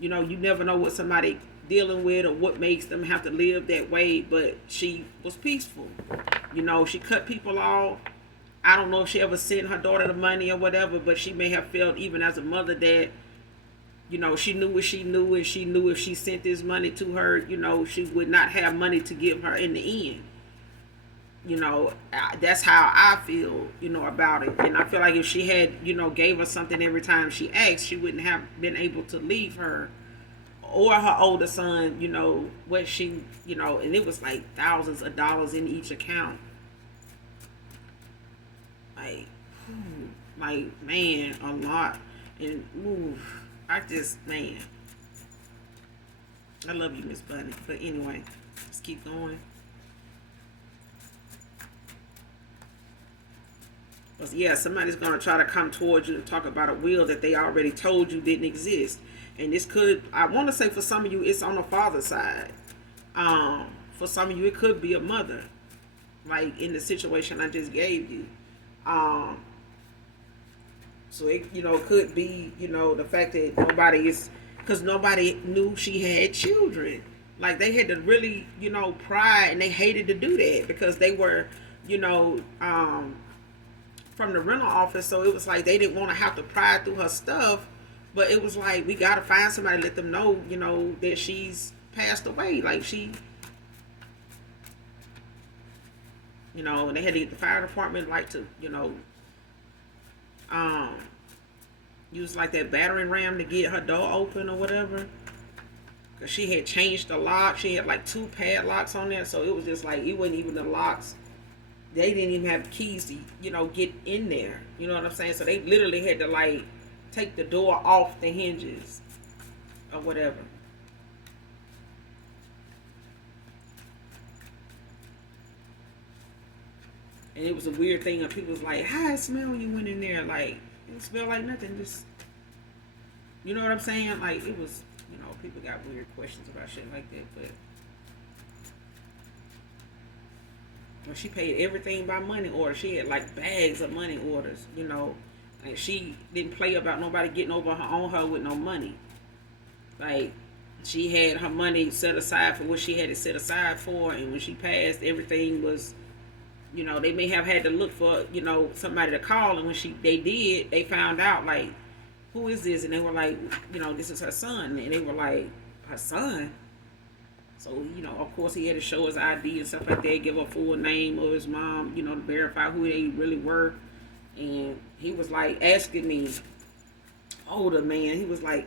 you never know what somebody dealing with or what makes them have to live that way. But she was peaceful. She cut people off. I don't know if she ever sent her daughter the money or whatever, but she may have felt, even as a mother, that she knew what she knew, and she knew if she sent this money to her, she would not have money to give her in the end. That's how I feel, about it. And I feel like if she had, gave her something every time she asked, she wouldn't have been able to leave her or her older son, what she, and it was like thousands of dollars in each account. Like, man, a lot. And, I just, man, I love you, Miss Bunny. But anyway, let's keep going. Yeah, somebody's going to try to come towards you and talk about a will that they already told you didn't exist. And this could, I want to say for some of you, it's on the father's side. For some of you, it could be a mother, like in the situation I just gave you. So it, it could be, the fact that because nobody knew she had children. Like, they had to really, pry, and they hated to do that because they were, from the rental office. So it was like they didn't want to have to pry through her stuff, but it was like, we got to find somebody to let them know, that she's passed away. Like, she, and they had to get the fire department, like, to, use like that battering ram to get her door open or whatever. Cause she had changed the lock. She had like 2 padlocks on there. So it was just like, it wasn't even the locks. They didn't even have keys to, get in there. You know what I'm saying? So they literally had to like take the door off the hinges or whatever. And it was a weird thing, and people was like, how it smell when you went in there? Like, it smelled like nothing. Just, you know what I'm saying? Like, it was You know, people got weird questions about shit like that, but when she paid everything by money order, she had like bags of money orders, you know, and she didn't play about nobody getting over her on her with no money. Like, she had her money set aside for what she had it set aside for, and when she passed, everything was, you know, they may have had to look for, you know, somebody to call, and when they did, they found out, like, who is this? And they were like, you know, this is her son. And they were like, her son? So, you know, of course he had to show his ID and stuff like that, give a full name of his mom, you know, to verify who they really were. And he was like asking me, older man, he was like,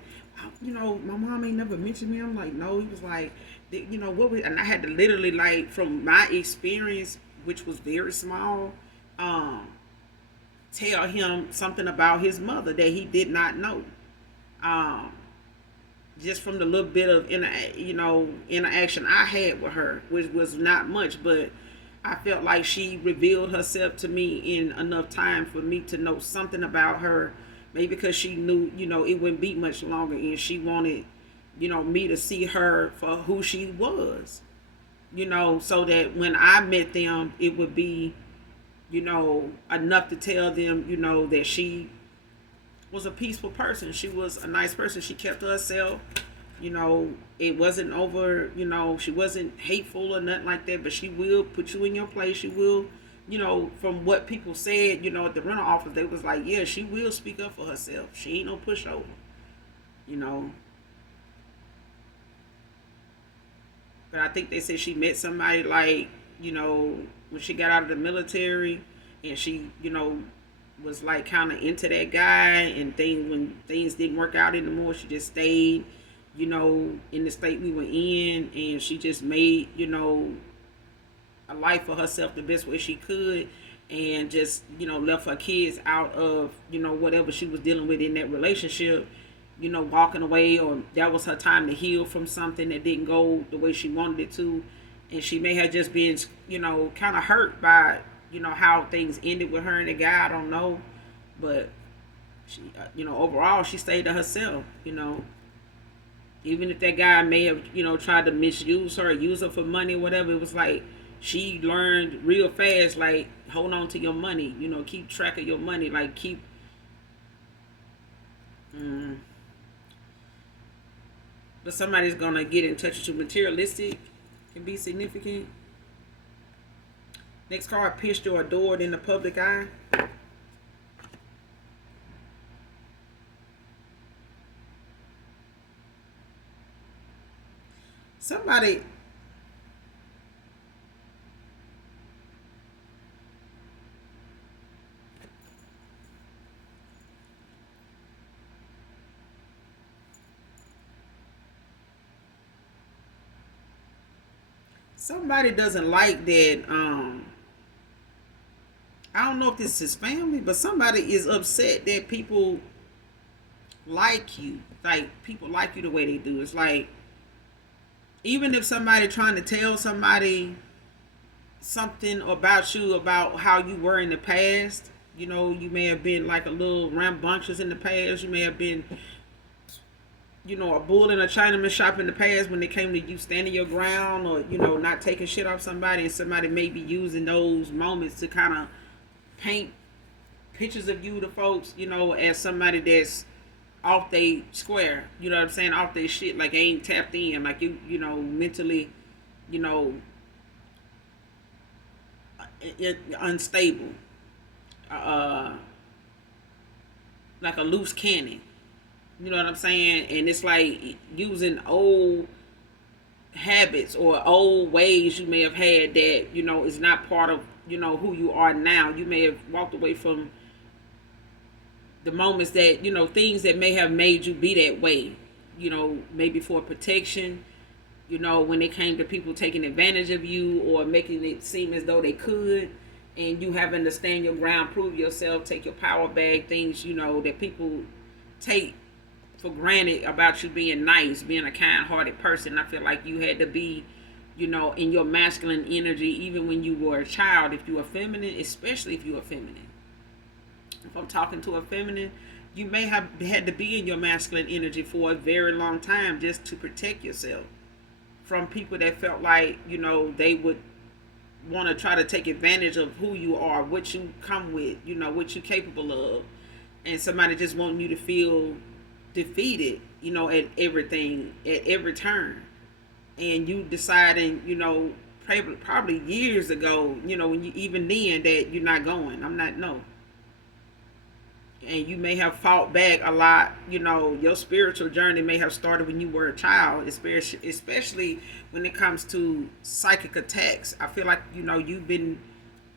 you know, my mom ain't never mentioned me. I'm like, no. He was like, you know, and I had to literally, like, from my experience, which was very small, tell him something about his mother that he did not know. Um, just from the little bit of interaction I had with her, which was not much, but I felt like she revealed herself to me in enough time for me to know something about her. Maybe because she knew, you know, it wouldn't be much longer, and she wanted, you know, me to see her for who she was, you know, so that when I met them, it would be, you know, enough to tell them, you know, that she was a peaceful person. She was a nice person. She kept to herself. You know, it wasn't over, you know, she wasn't hateful or nothing like that, but she will put you in your place. She will, you know, from what people said, you know, at the rental office, they was like, yeah, she will speak up for herself. She ain't no pushover, you know. But I think they said she met somebody, like, you know, when she got out of the military, and she, you know, was like kind of into that guy, and when things didn't work out anymore, she just stayed, you know, in the state we were in, and she just made, you know, a life for herself the best way she could, and just, you know, left her kids out of, you know, whatever she was dealing with in that relationship, you know, walking away, or that was her time to heal from something that didn't go the way she wanted it to. And she may have just been, you know, kind of hurt by, you know, how things ended with her and the guy. I don't know. But she, you know, overall, she stayed to herself, you know. Even if that guy may have, you know, tried to misuse her, use her for money or whatever, it was like she learned real fast, like, hold on to your money, you know, keep track of your money, like, keep. But somebody's gonna get in touch with you. Materialistic can be significant. Next card, pierced or adored in the public eye. Somebody doesn't like that. I don't know if this is family, but somebody is upset that people like you. Like, people like you the way they do. It's like, even if somebody trying to tell somebody something about you, about how you were in the past, you know, you may have been like a little rambunctious in the past. You may have been, you know, a bull in a Chinaman shop in the past when it came to you standing your ground, or, you know, not taking shit off somebody, and somebody may be using those moments to kind of paint pictures of you to folks, you know, as somebody that's off they square, you know what I'm saying, off they shit, like ain't tapped in, like you know, mentally, you know, unstable, like a loose cannon, you know what I'm saying, and it's like using old habits or old ways you may have had that, you know, is not part of, you know, who you are now. You may have walked away from the moments that, you know, things that may have made you be that way, you know, maybe for protection, you know, when it came to people taking advantage of you or making it seem as though they could, and you having to stand your ground, prove yourself, take your power back, things, you know, that people take for granted about you being nice, being a kind-hearted person. I feel like you had to be, you know, in your masculine energy, even when you were a child. If you are feminine, especially if you are feminine. If I'm talking to a feminine, You may have had to be in your masculine energy for a very long time just to protect yourself from people that felt like, they would want to try to take advantage of who you are, what you come with, what you're capable of. And somebody just wanting you to feel defeated, at everything, at every turn. And you deciding, probably years ago, when you even then that you're not going. I'm not, no. And you may have fought back a lot. Your spiritual journey may have started when you were a child, especially when it comes to psychic attacks. I feel like, you've been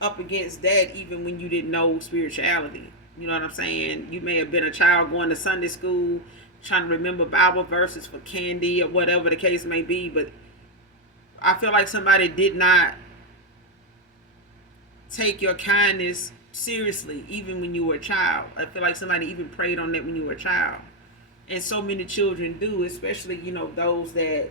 up against that even when you didn't know spirituality. You know what I'm saying? You may have been a child going to Sunday school, trying to remember Bible verses for candy or whatever the case may be. But I feel like somebody did not take your kindness seriously, even when you were a child. I feel like somebody even preyed on that when you were a child. And so many children do, especially, those that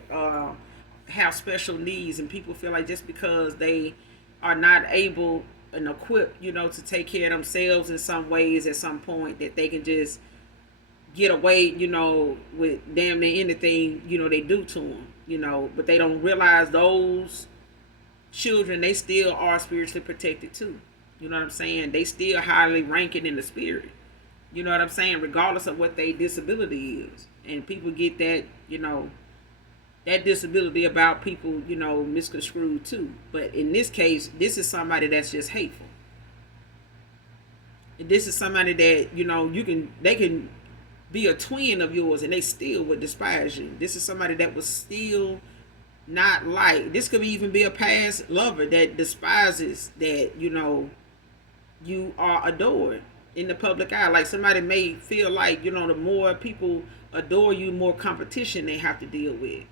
have special needs. And people feel like just because they are not able and equipped, to take care of themselves in some ways at some point, that they can just get away, with damn near anything, they do to them, but they don't realize those children, they still are spiritually protected too. You know what I'm saying? They still highly ranking in the spirit. You know what I'm saying? Regardless of what their disability is. And people get that, that disability about people, misconstrued too. But in this case, this is somebody that's just hateful. And this is somebody that, they can be a twin of yours and they still would despise you. This is somebody that was still not like. This could even be a past lover that despises that, you are adored in the public eye. Like somebody may feel like, the more people adore you, more competition they have to deal with.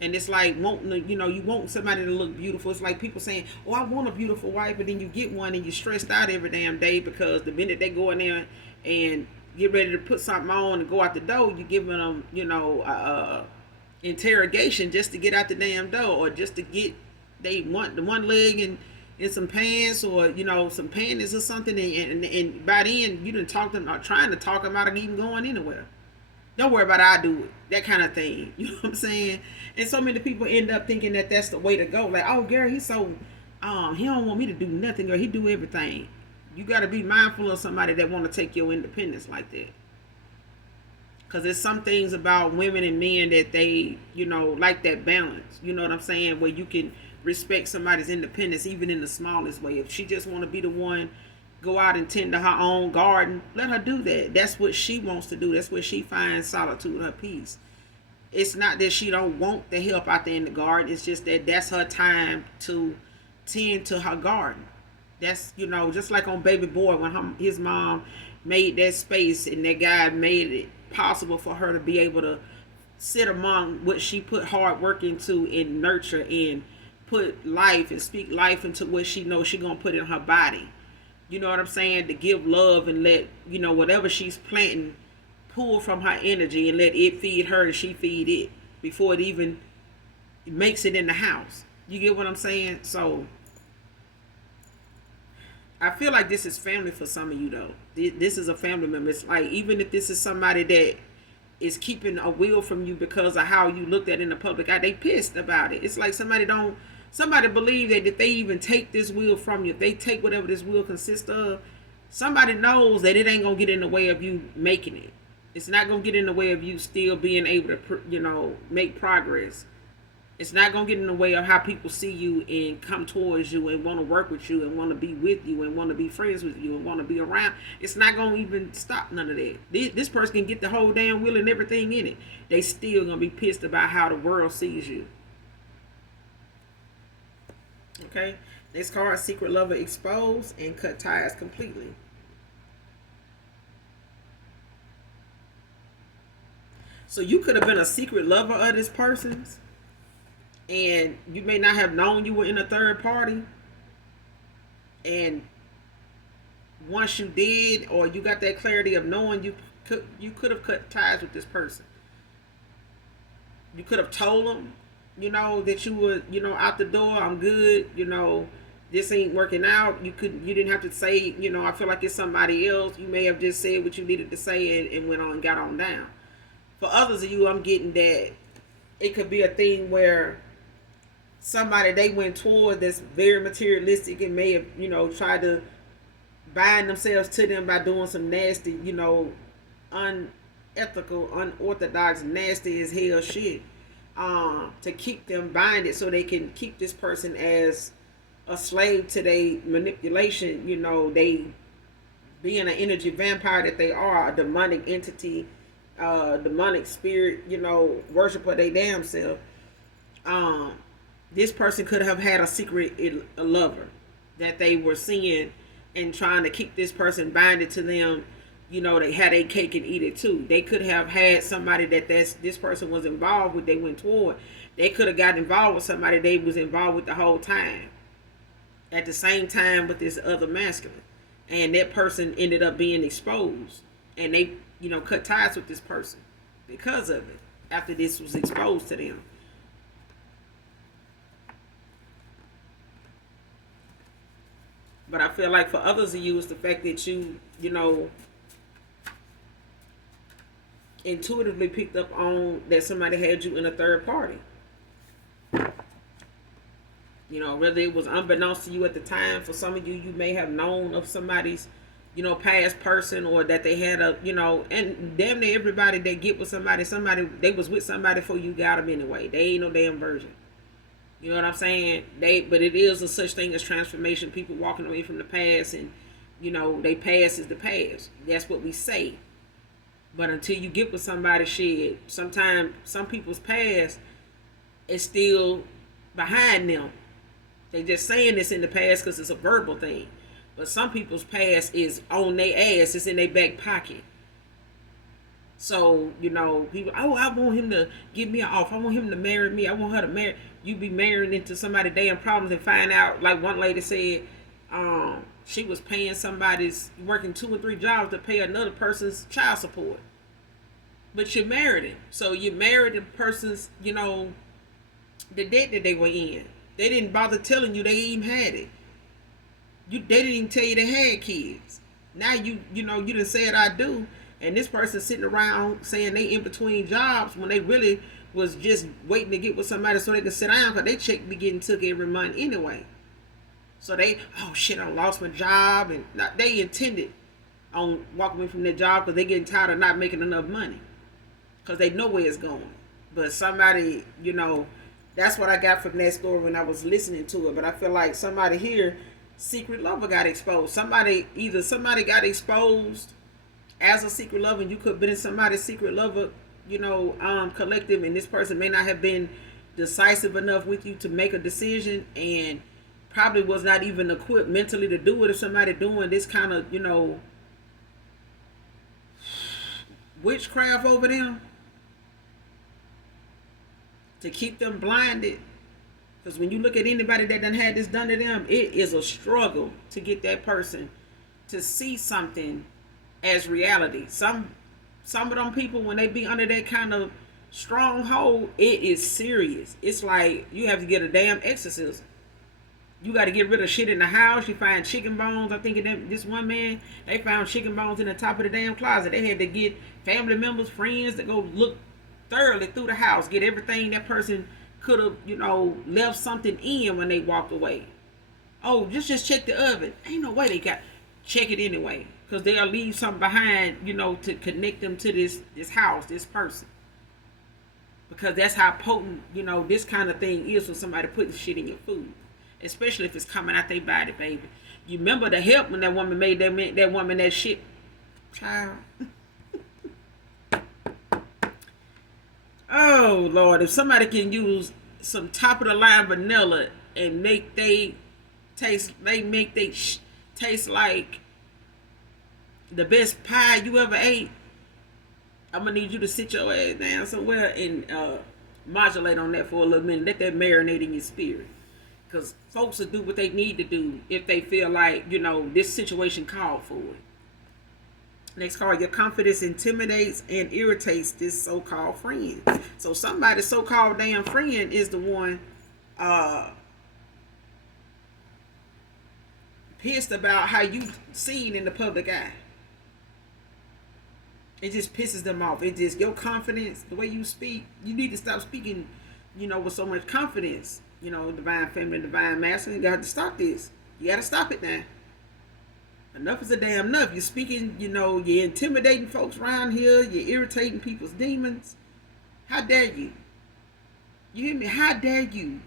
And it's like wanting, you want somebody to look beautiful. It's like people saying, "Oh, I want a beautiful wife," but then you get one and you're stressed out every damn day because the minute they go in there and get ready to put something on and go out the door, you're giving them, interrogation just to get out the damn door, or just to get they want the one leg and some pants, or some panties or something, and by then you done talk them, or trying to talk them out of even going anywhere. Don't worry about it, I do it, that kind of thing. You know what I'm saying? And so many people end up thinking that that's the way to go. Like, oh, girl, he's so he don't want me to do nothing, or he do everything. You got to be mindful of somebody that want to take your independence like that. Because there's some things about women and men that they, like that balance. You know what I'm saying? Where you can respect somebody's independence even in the smallest way. If she just want to be the one, go out and tend to her own garden, let her do that. That's what she wants to do. That's where she finds solitude, her peace. It's not that she don't want the help out there in the garden. It's just that that's her time to tend to her garden. That's, just like on Baby Boy, when his mom made that space and that guy made it possible for her to be able to sit among what she put hard work into and nurture and put life and speak life into what she knows she gonna put in her body. You know what I'm saying? To give love and let, whatever she's planting, pull from her energy and let it feed her and she feed it before it even makes it in the house. You get what I'm saying? So I feel like this is family for some of you though. This is a family member. It's like, even if this is somebody that is keeping a will from you because of how you looked at in the public eye, they pissed about it. It's like somebody believe that if they even take this will from you, if they take whatever this will consists of, somebody knows that it ain't gonna get in the way of you making it. It's not gonna get in the way of you still being able to, make progress. It's not gonna get in the way of how people see you and come towards you and want to work with you and want to be with you and want to be friends with you and want to be around. It's not gonna even stop none of that. This person can get the whole damn will and everything in it. They still gonna be pissed about how the world sees you. Okay, next card, secret lover exposed and cut ties completely. So you could have been a secret lover of this person's, and you may not have known you were in a third party. And once you did, or you got that clarity of knowing, you could have cut ties with this person. You could have told them, that you were, out the door, I'm good, this ain't working out, you didn't have to say, I feel like it's somebody else. You may have just said what you needed to say and went on and got on down. For others of you, I'm getting that it could be a thing where somebody they went toward that's very materialistic and may have, tried to bind themselves to them by doing some nasty, unethical, unorthodox, nasty as hell shit, to keep them binded so they can keep this person as a slave to their manipulation. They being an energy vampire that they are, a demonic entity, demonic spirit, worshiper they damn self. This person could have had a secret lover that they were seeing and trying to keep this person binded to them. They had a cake and eat it too. They could have had somebody that this person was involved with, they went toward. They could have got involved with somebody they was involved with the whole time. At the same time with this other masculine. And that person ended up being exposed. And they, cut ties with this person because of it. After this was exposed to them. But I feel like for others of you, it's the fact that you, intuitively picked up on that somebody had you in a third party. Whether it was unbeknownst to you at the time. For some of you, you may have known of somebody's, past person, or that they had a, and damn near everybody that get with somebody, they was with somebody before you got them anyway. They ain't no damn virgin. You know what I'm saying? But it is a such thing as transformation. People walking away from the past, and they past is the past. That's what we say. But until you get with somebody, shit, sometimes some people's past is still behind them. They just saying this in the past because it's a verbal thing. But some people's past is on their ass. It's in their back pocket. So, people, I want him to give me an offer. I want him to marry me. I want her to marry. You be marrying into somebody's damn problems and find out, like one lady said, she was paying somebody's, working 2 or 3 jobs to pay another person's child support. But you married him. So you married the person's, the debt that they were in. They didn't bother telling you they even had it. They didn't even tell you they had kids. Now you done said I do, and this person sitting around saying they in between jobs when they really was just waiting to get with somebody so they could sit down, because they check be getting took every month anyway. So they, oh shit, I lost my job, and they intended on walking away from their job because they getting tired of not making enough money, because they know where it's going. But somebody, that's what I got from that story when I was listening to it. But I feel like somebody here, secret lover got exposed. Somebody got exposed as a secret lover, and you could have been in somebody's secret lover, collective, and this person may not have been decisive enough with you to make a decision, and probably was not even equipped mentally to do it. If somebody doing this kind of, witchcraft over them, to keep them blinded. Because when you look at anybody that done had this done to them, it is a struggle to get that person to see something as reality. Some of them people, when they be under that kind of stronghold, it is serious. It's like you have to get a damn exorcism. You got to get rid of shit in the house. You find chicken bones. I think this one man, they found chicken bones in the top of the damn closet. They had to get family members, friends to go look thoroughly through the house, get everything that person could have, left something in when they walked away. Oh, just check the oven. Ain't no way they got. Check it anyway, because they'll leave something behind, to connect them to this house, this person. Because that's how potent, this kind of thing is for somebody putting shit in your food, especially if it's coming out their body, baby. You remember the help when that woman made that woman that shit, child. Oh Lord, if somebody can use some top of the line vanilla and make they taste like the best pie you ever ate, I'm gonna need you to sit your ass down somewhere and modulate on that for a little minute. Let that marinate in your spirit, because folks will do what they need to do if they feel like this situation called for it. Next card, your confidence intimidates and irritates this so-called friend. So somebody's so-called damn friend is the one pissed about how you seen in the public eye. It just pisses them off. It just, your confidence, the way you speak, you need to stop speaking, with so much confidence. Divine feminine, divine masculine. You got to stop this. You got to stop it now. Enough is a damn enough. You're speaking, you're intimidating folks around here. You're irritating people's demons. How dare you? You hear me? How dare you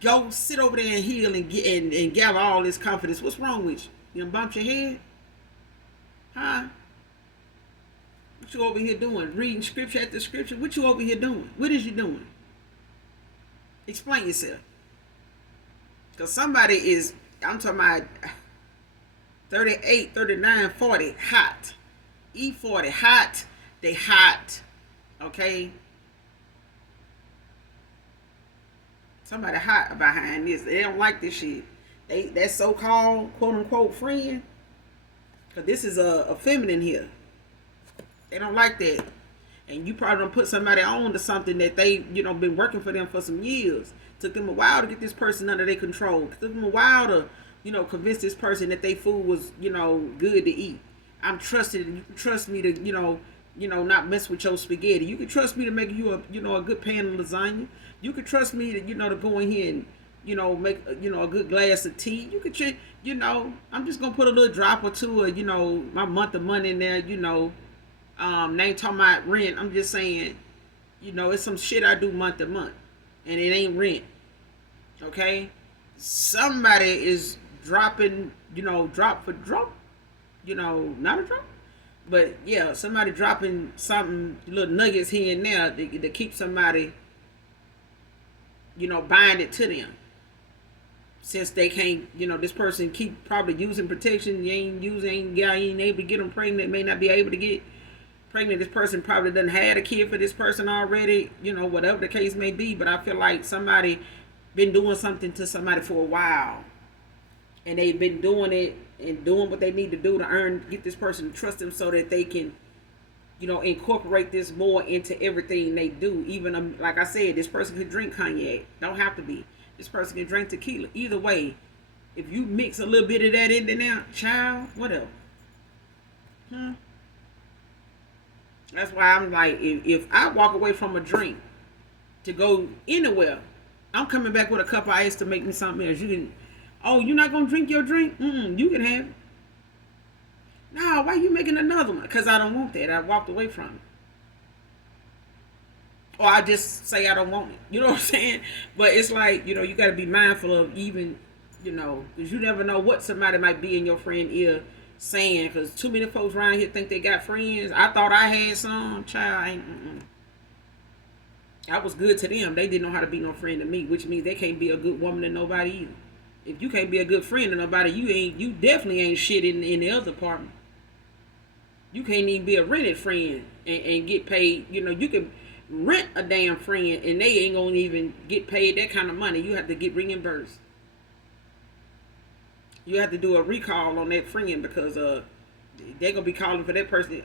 go sit over there and heal and gather all this confidence? What's wrong with you? You done bumped your head? Huh? What you over here doing? Reading scripture after scripture? What you over here doing? What is you doing? Explain yourself. Because somebody is, I'm talking about 38, 39, 40, hot. E40, hot. They hot. Okay? Somebody hot behind this. They don't like this shit. That so-called, quote-unquote, friend. Because this is a feminine here. They don't like that. And you probably don't put somebody on to something that they, been working for them for some years. Took them a while to get this person under their control. Took them a while to, convince this person that they food was, good to eat. I'm trusted, and you can trust me to, not mess with your spaghetti. You can trust me to make you a good pan of lasagna. You can trust me to, to go in here and, make, a good glass of tea. You could, I'm just going to put a little drop or two of, my month of money in there, they ain't talking about rent. I'm just saying, it's some shit I do month to month, and it ain't rent. Okay, somebody is dropping, drop for drop, not a drop, but yeah, somebody dropping something, little nuggets here and there to keep somebody, buying it to them. Since they can't, this person keep probably using protection, you ain't able to get them pregnant, may not be able to get pregnant. This person probably done had a kid for this person already, whatever the case may be. But I feel like somebody been doing something to somebody for a while, and they've been doing it and doing what they need to do to get this person to trust them so that they can, incorporate this more into everything they do. Even like I said, this person could drink cognac. Don't have to be. This person can drink tequila. Either way, if you mix a little bit of that in there, child, whatever. That's why I'm like, if I walk away from a drink to go anywhere, I'm coming back with a cup of ice to make me something else. You're not going to drink your drink? You can have it. No, why you making another one? Because I don't want that. I walked away from it. Or I just say I don't want it. You know what I'm saying? But it's like, you got to be mindful of even, because you never know what somebody might be in your friend ear saying, because too many folks around here think they got friends. I thought I had some. Child, I was good to them. They didn't know how to be no friend to me, which means they can't be a good woman to nobody either. If you can't be a good friend to nobody, you definitely ain't shit in the other apartment. You can't even be a rented friend and get paid. You can rent a damn friend and they ain't gonna even get paid that kind of money. You have to get reimbursed. You have to do a recall on that friend because they're gonna be calling for that person.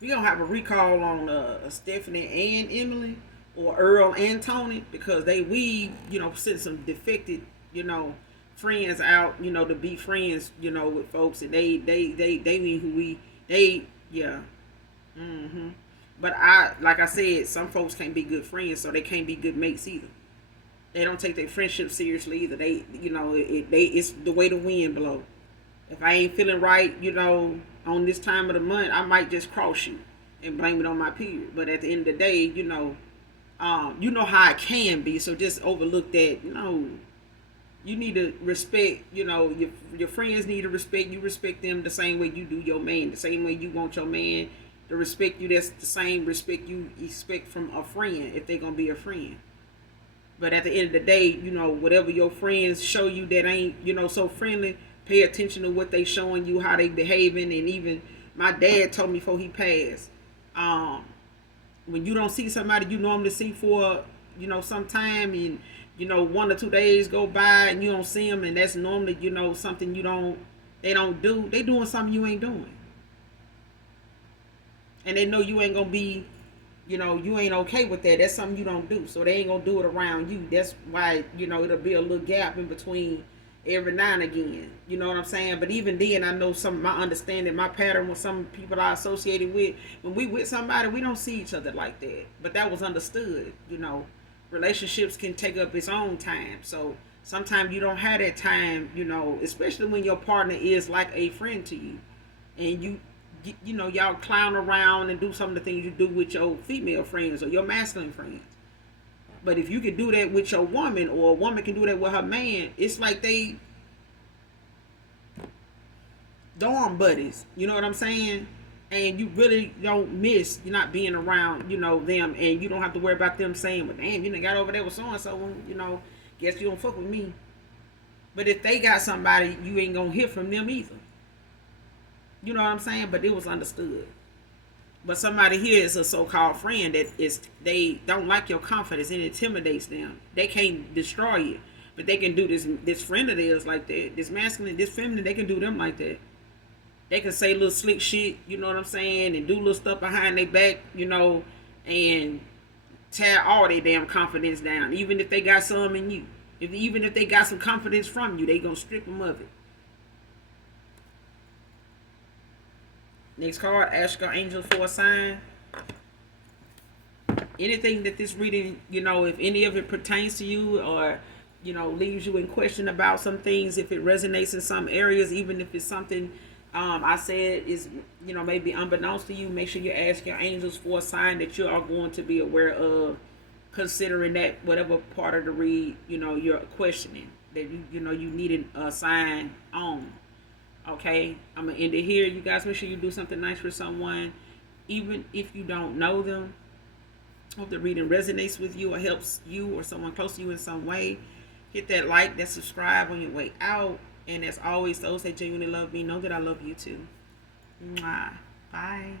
We gonna have a recall on Stephanie and Emily, or Earl and Tony, because we sent some defected friends out to be friends with folks, and they mean who yeah. But like I said, some folks can't be good friends, so they can't be good mates either. They don't take their friendship seriously either. It's the way the wind blow. If I ain't feeling right, on this time of the month, I might just cross you and blame it on my period. But at the end of the day, you know how it can be. So just overlook that. You need to respect. Your friends need to respect you. Respect them the same way you do your man. The same way you want your man to respect you. That's the same respect you expect from a friend if they're gonna be a friend. But at the end of the day, whatever your friends show you that ain't, so friendly, pay attention to what they showing you, how they behaving. And even my dad told me before he passed, when you don't see somebody you normally see for, some time, and, 1 or 2 days go by and you don't see them, and that's normally, something they don't do. They doing something you ain't doing. And they know you ain't gonna be, you ain't okay with that. That's something you don't do. So they ain't gonna do it around you. That's why, it'll be a little gap in between, every now and again. You know what I'm saying? But even then, I know some of my understanding, my pattern with some people I associated with. When we with somebody, we don't see each other like that. But that was understood. You know, relationships can take up its own time. So sometimes you don't have that time. You know, especially when your partner is like a friend to you, and you know, y'all clown around and do some of the things you do with your female friends or your masculine friends. But if you can do that with your woman, or a woman can do that with her man, it's like they dorm buddies. You know what I'm saying? And you really don't miss you not being around, you know, them, and you don't have to worry about them saying, "Well, damn, you done got over there with so and so, you know, guess you don't fuck with me." But if they got somebody, you ain't gonna hear from them either. You know what I'm saying? But it was understood. But somebody here is a so-called friend that is they don't like your confidence and it intimidates them. They can't destroy you, but they can do this friend of theirs like that. This masculine, this feminine, they can do them like that. They can say little slick shit, you know what I'm saying, and do little stuff behind their back, you know, and tear all their damn confidence down. Even if they got some in you, even if they got some confidence from you, they gonna strip them of it. Next card, ask your angels for a sign. Anything that this reading, you know, if any of it pertains to you, or, you know, leaves you in question about some things, if it resonates in some areas, even if it's something I said is, you know, maybe unbeknownst to you, make sure you ask your angels for a sign that you are going to be aware of, considering that whatever part of the read, you know, you're questioning, that you know, you need a sign on. Okay, I'm gonna end it here. You guys, make sure you do something nice for someone, even if you don't know them. Hope the reading resonates with you or helps you or someone close to you in some way. Hit that like, that subscribe on your way out. And as always, those that genuinely love me know that I love you too. Mwah. Bye.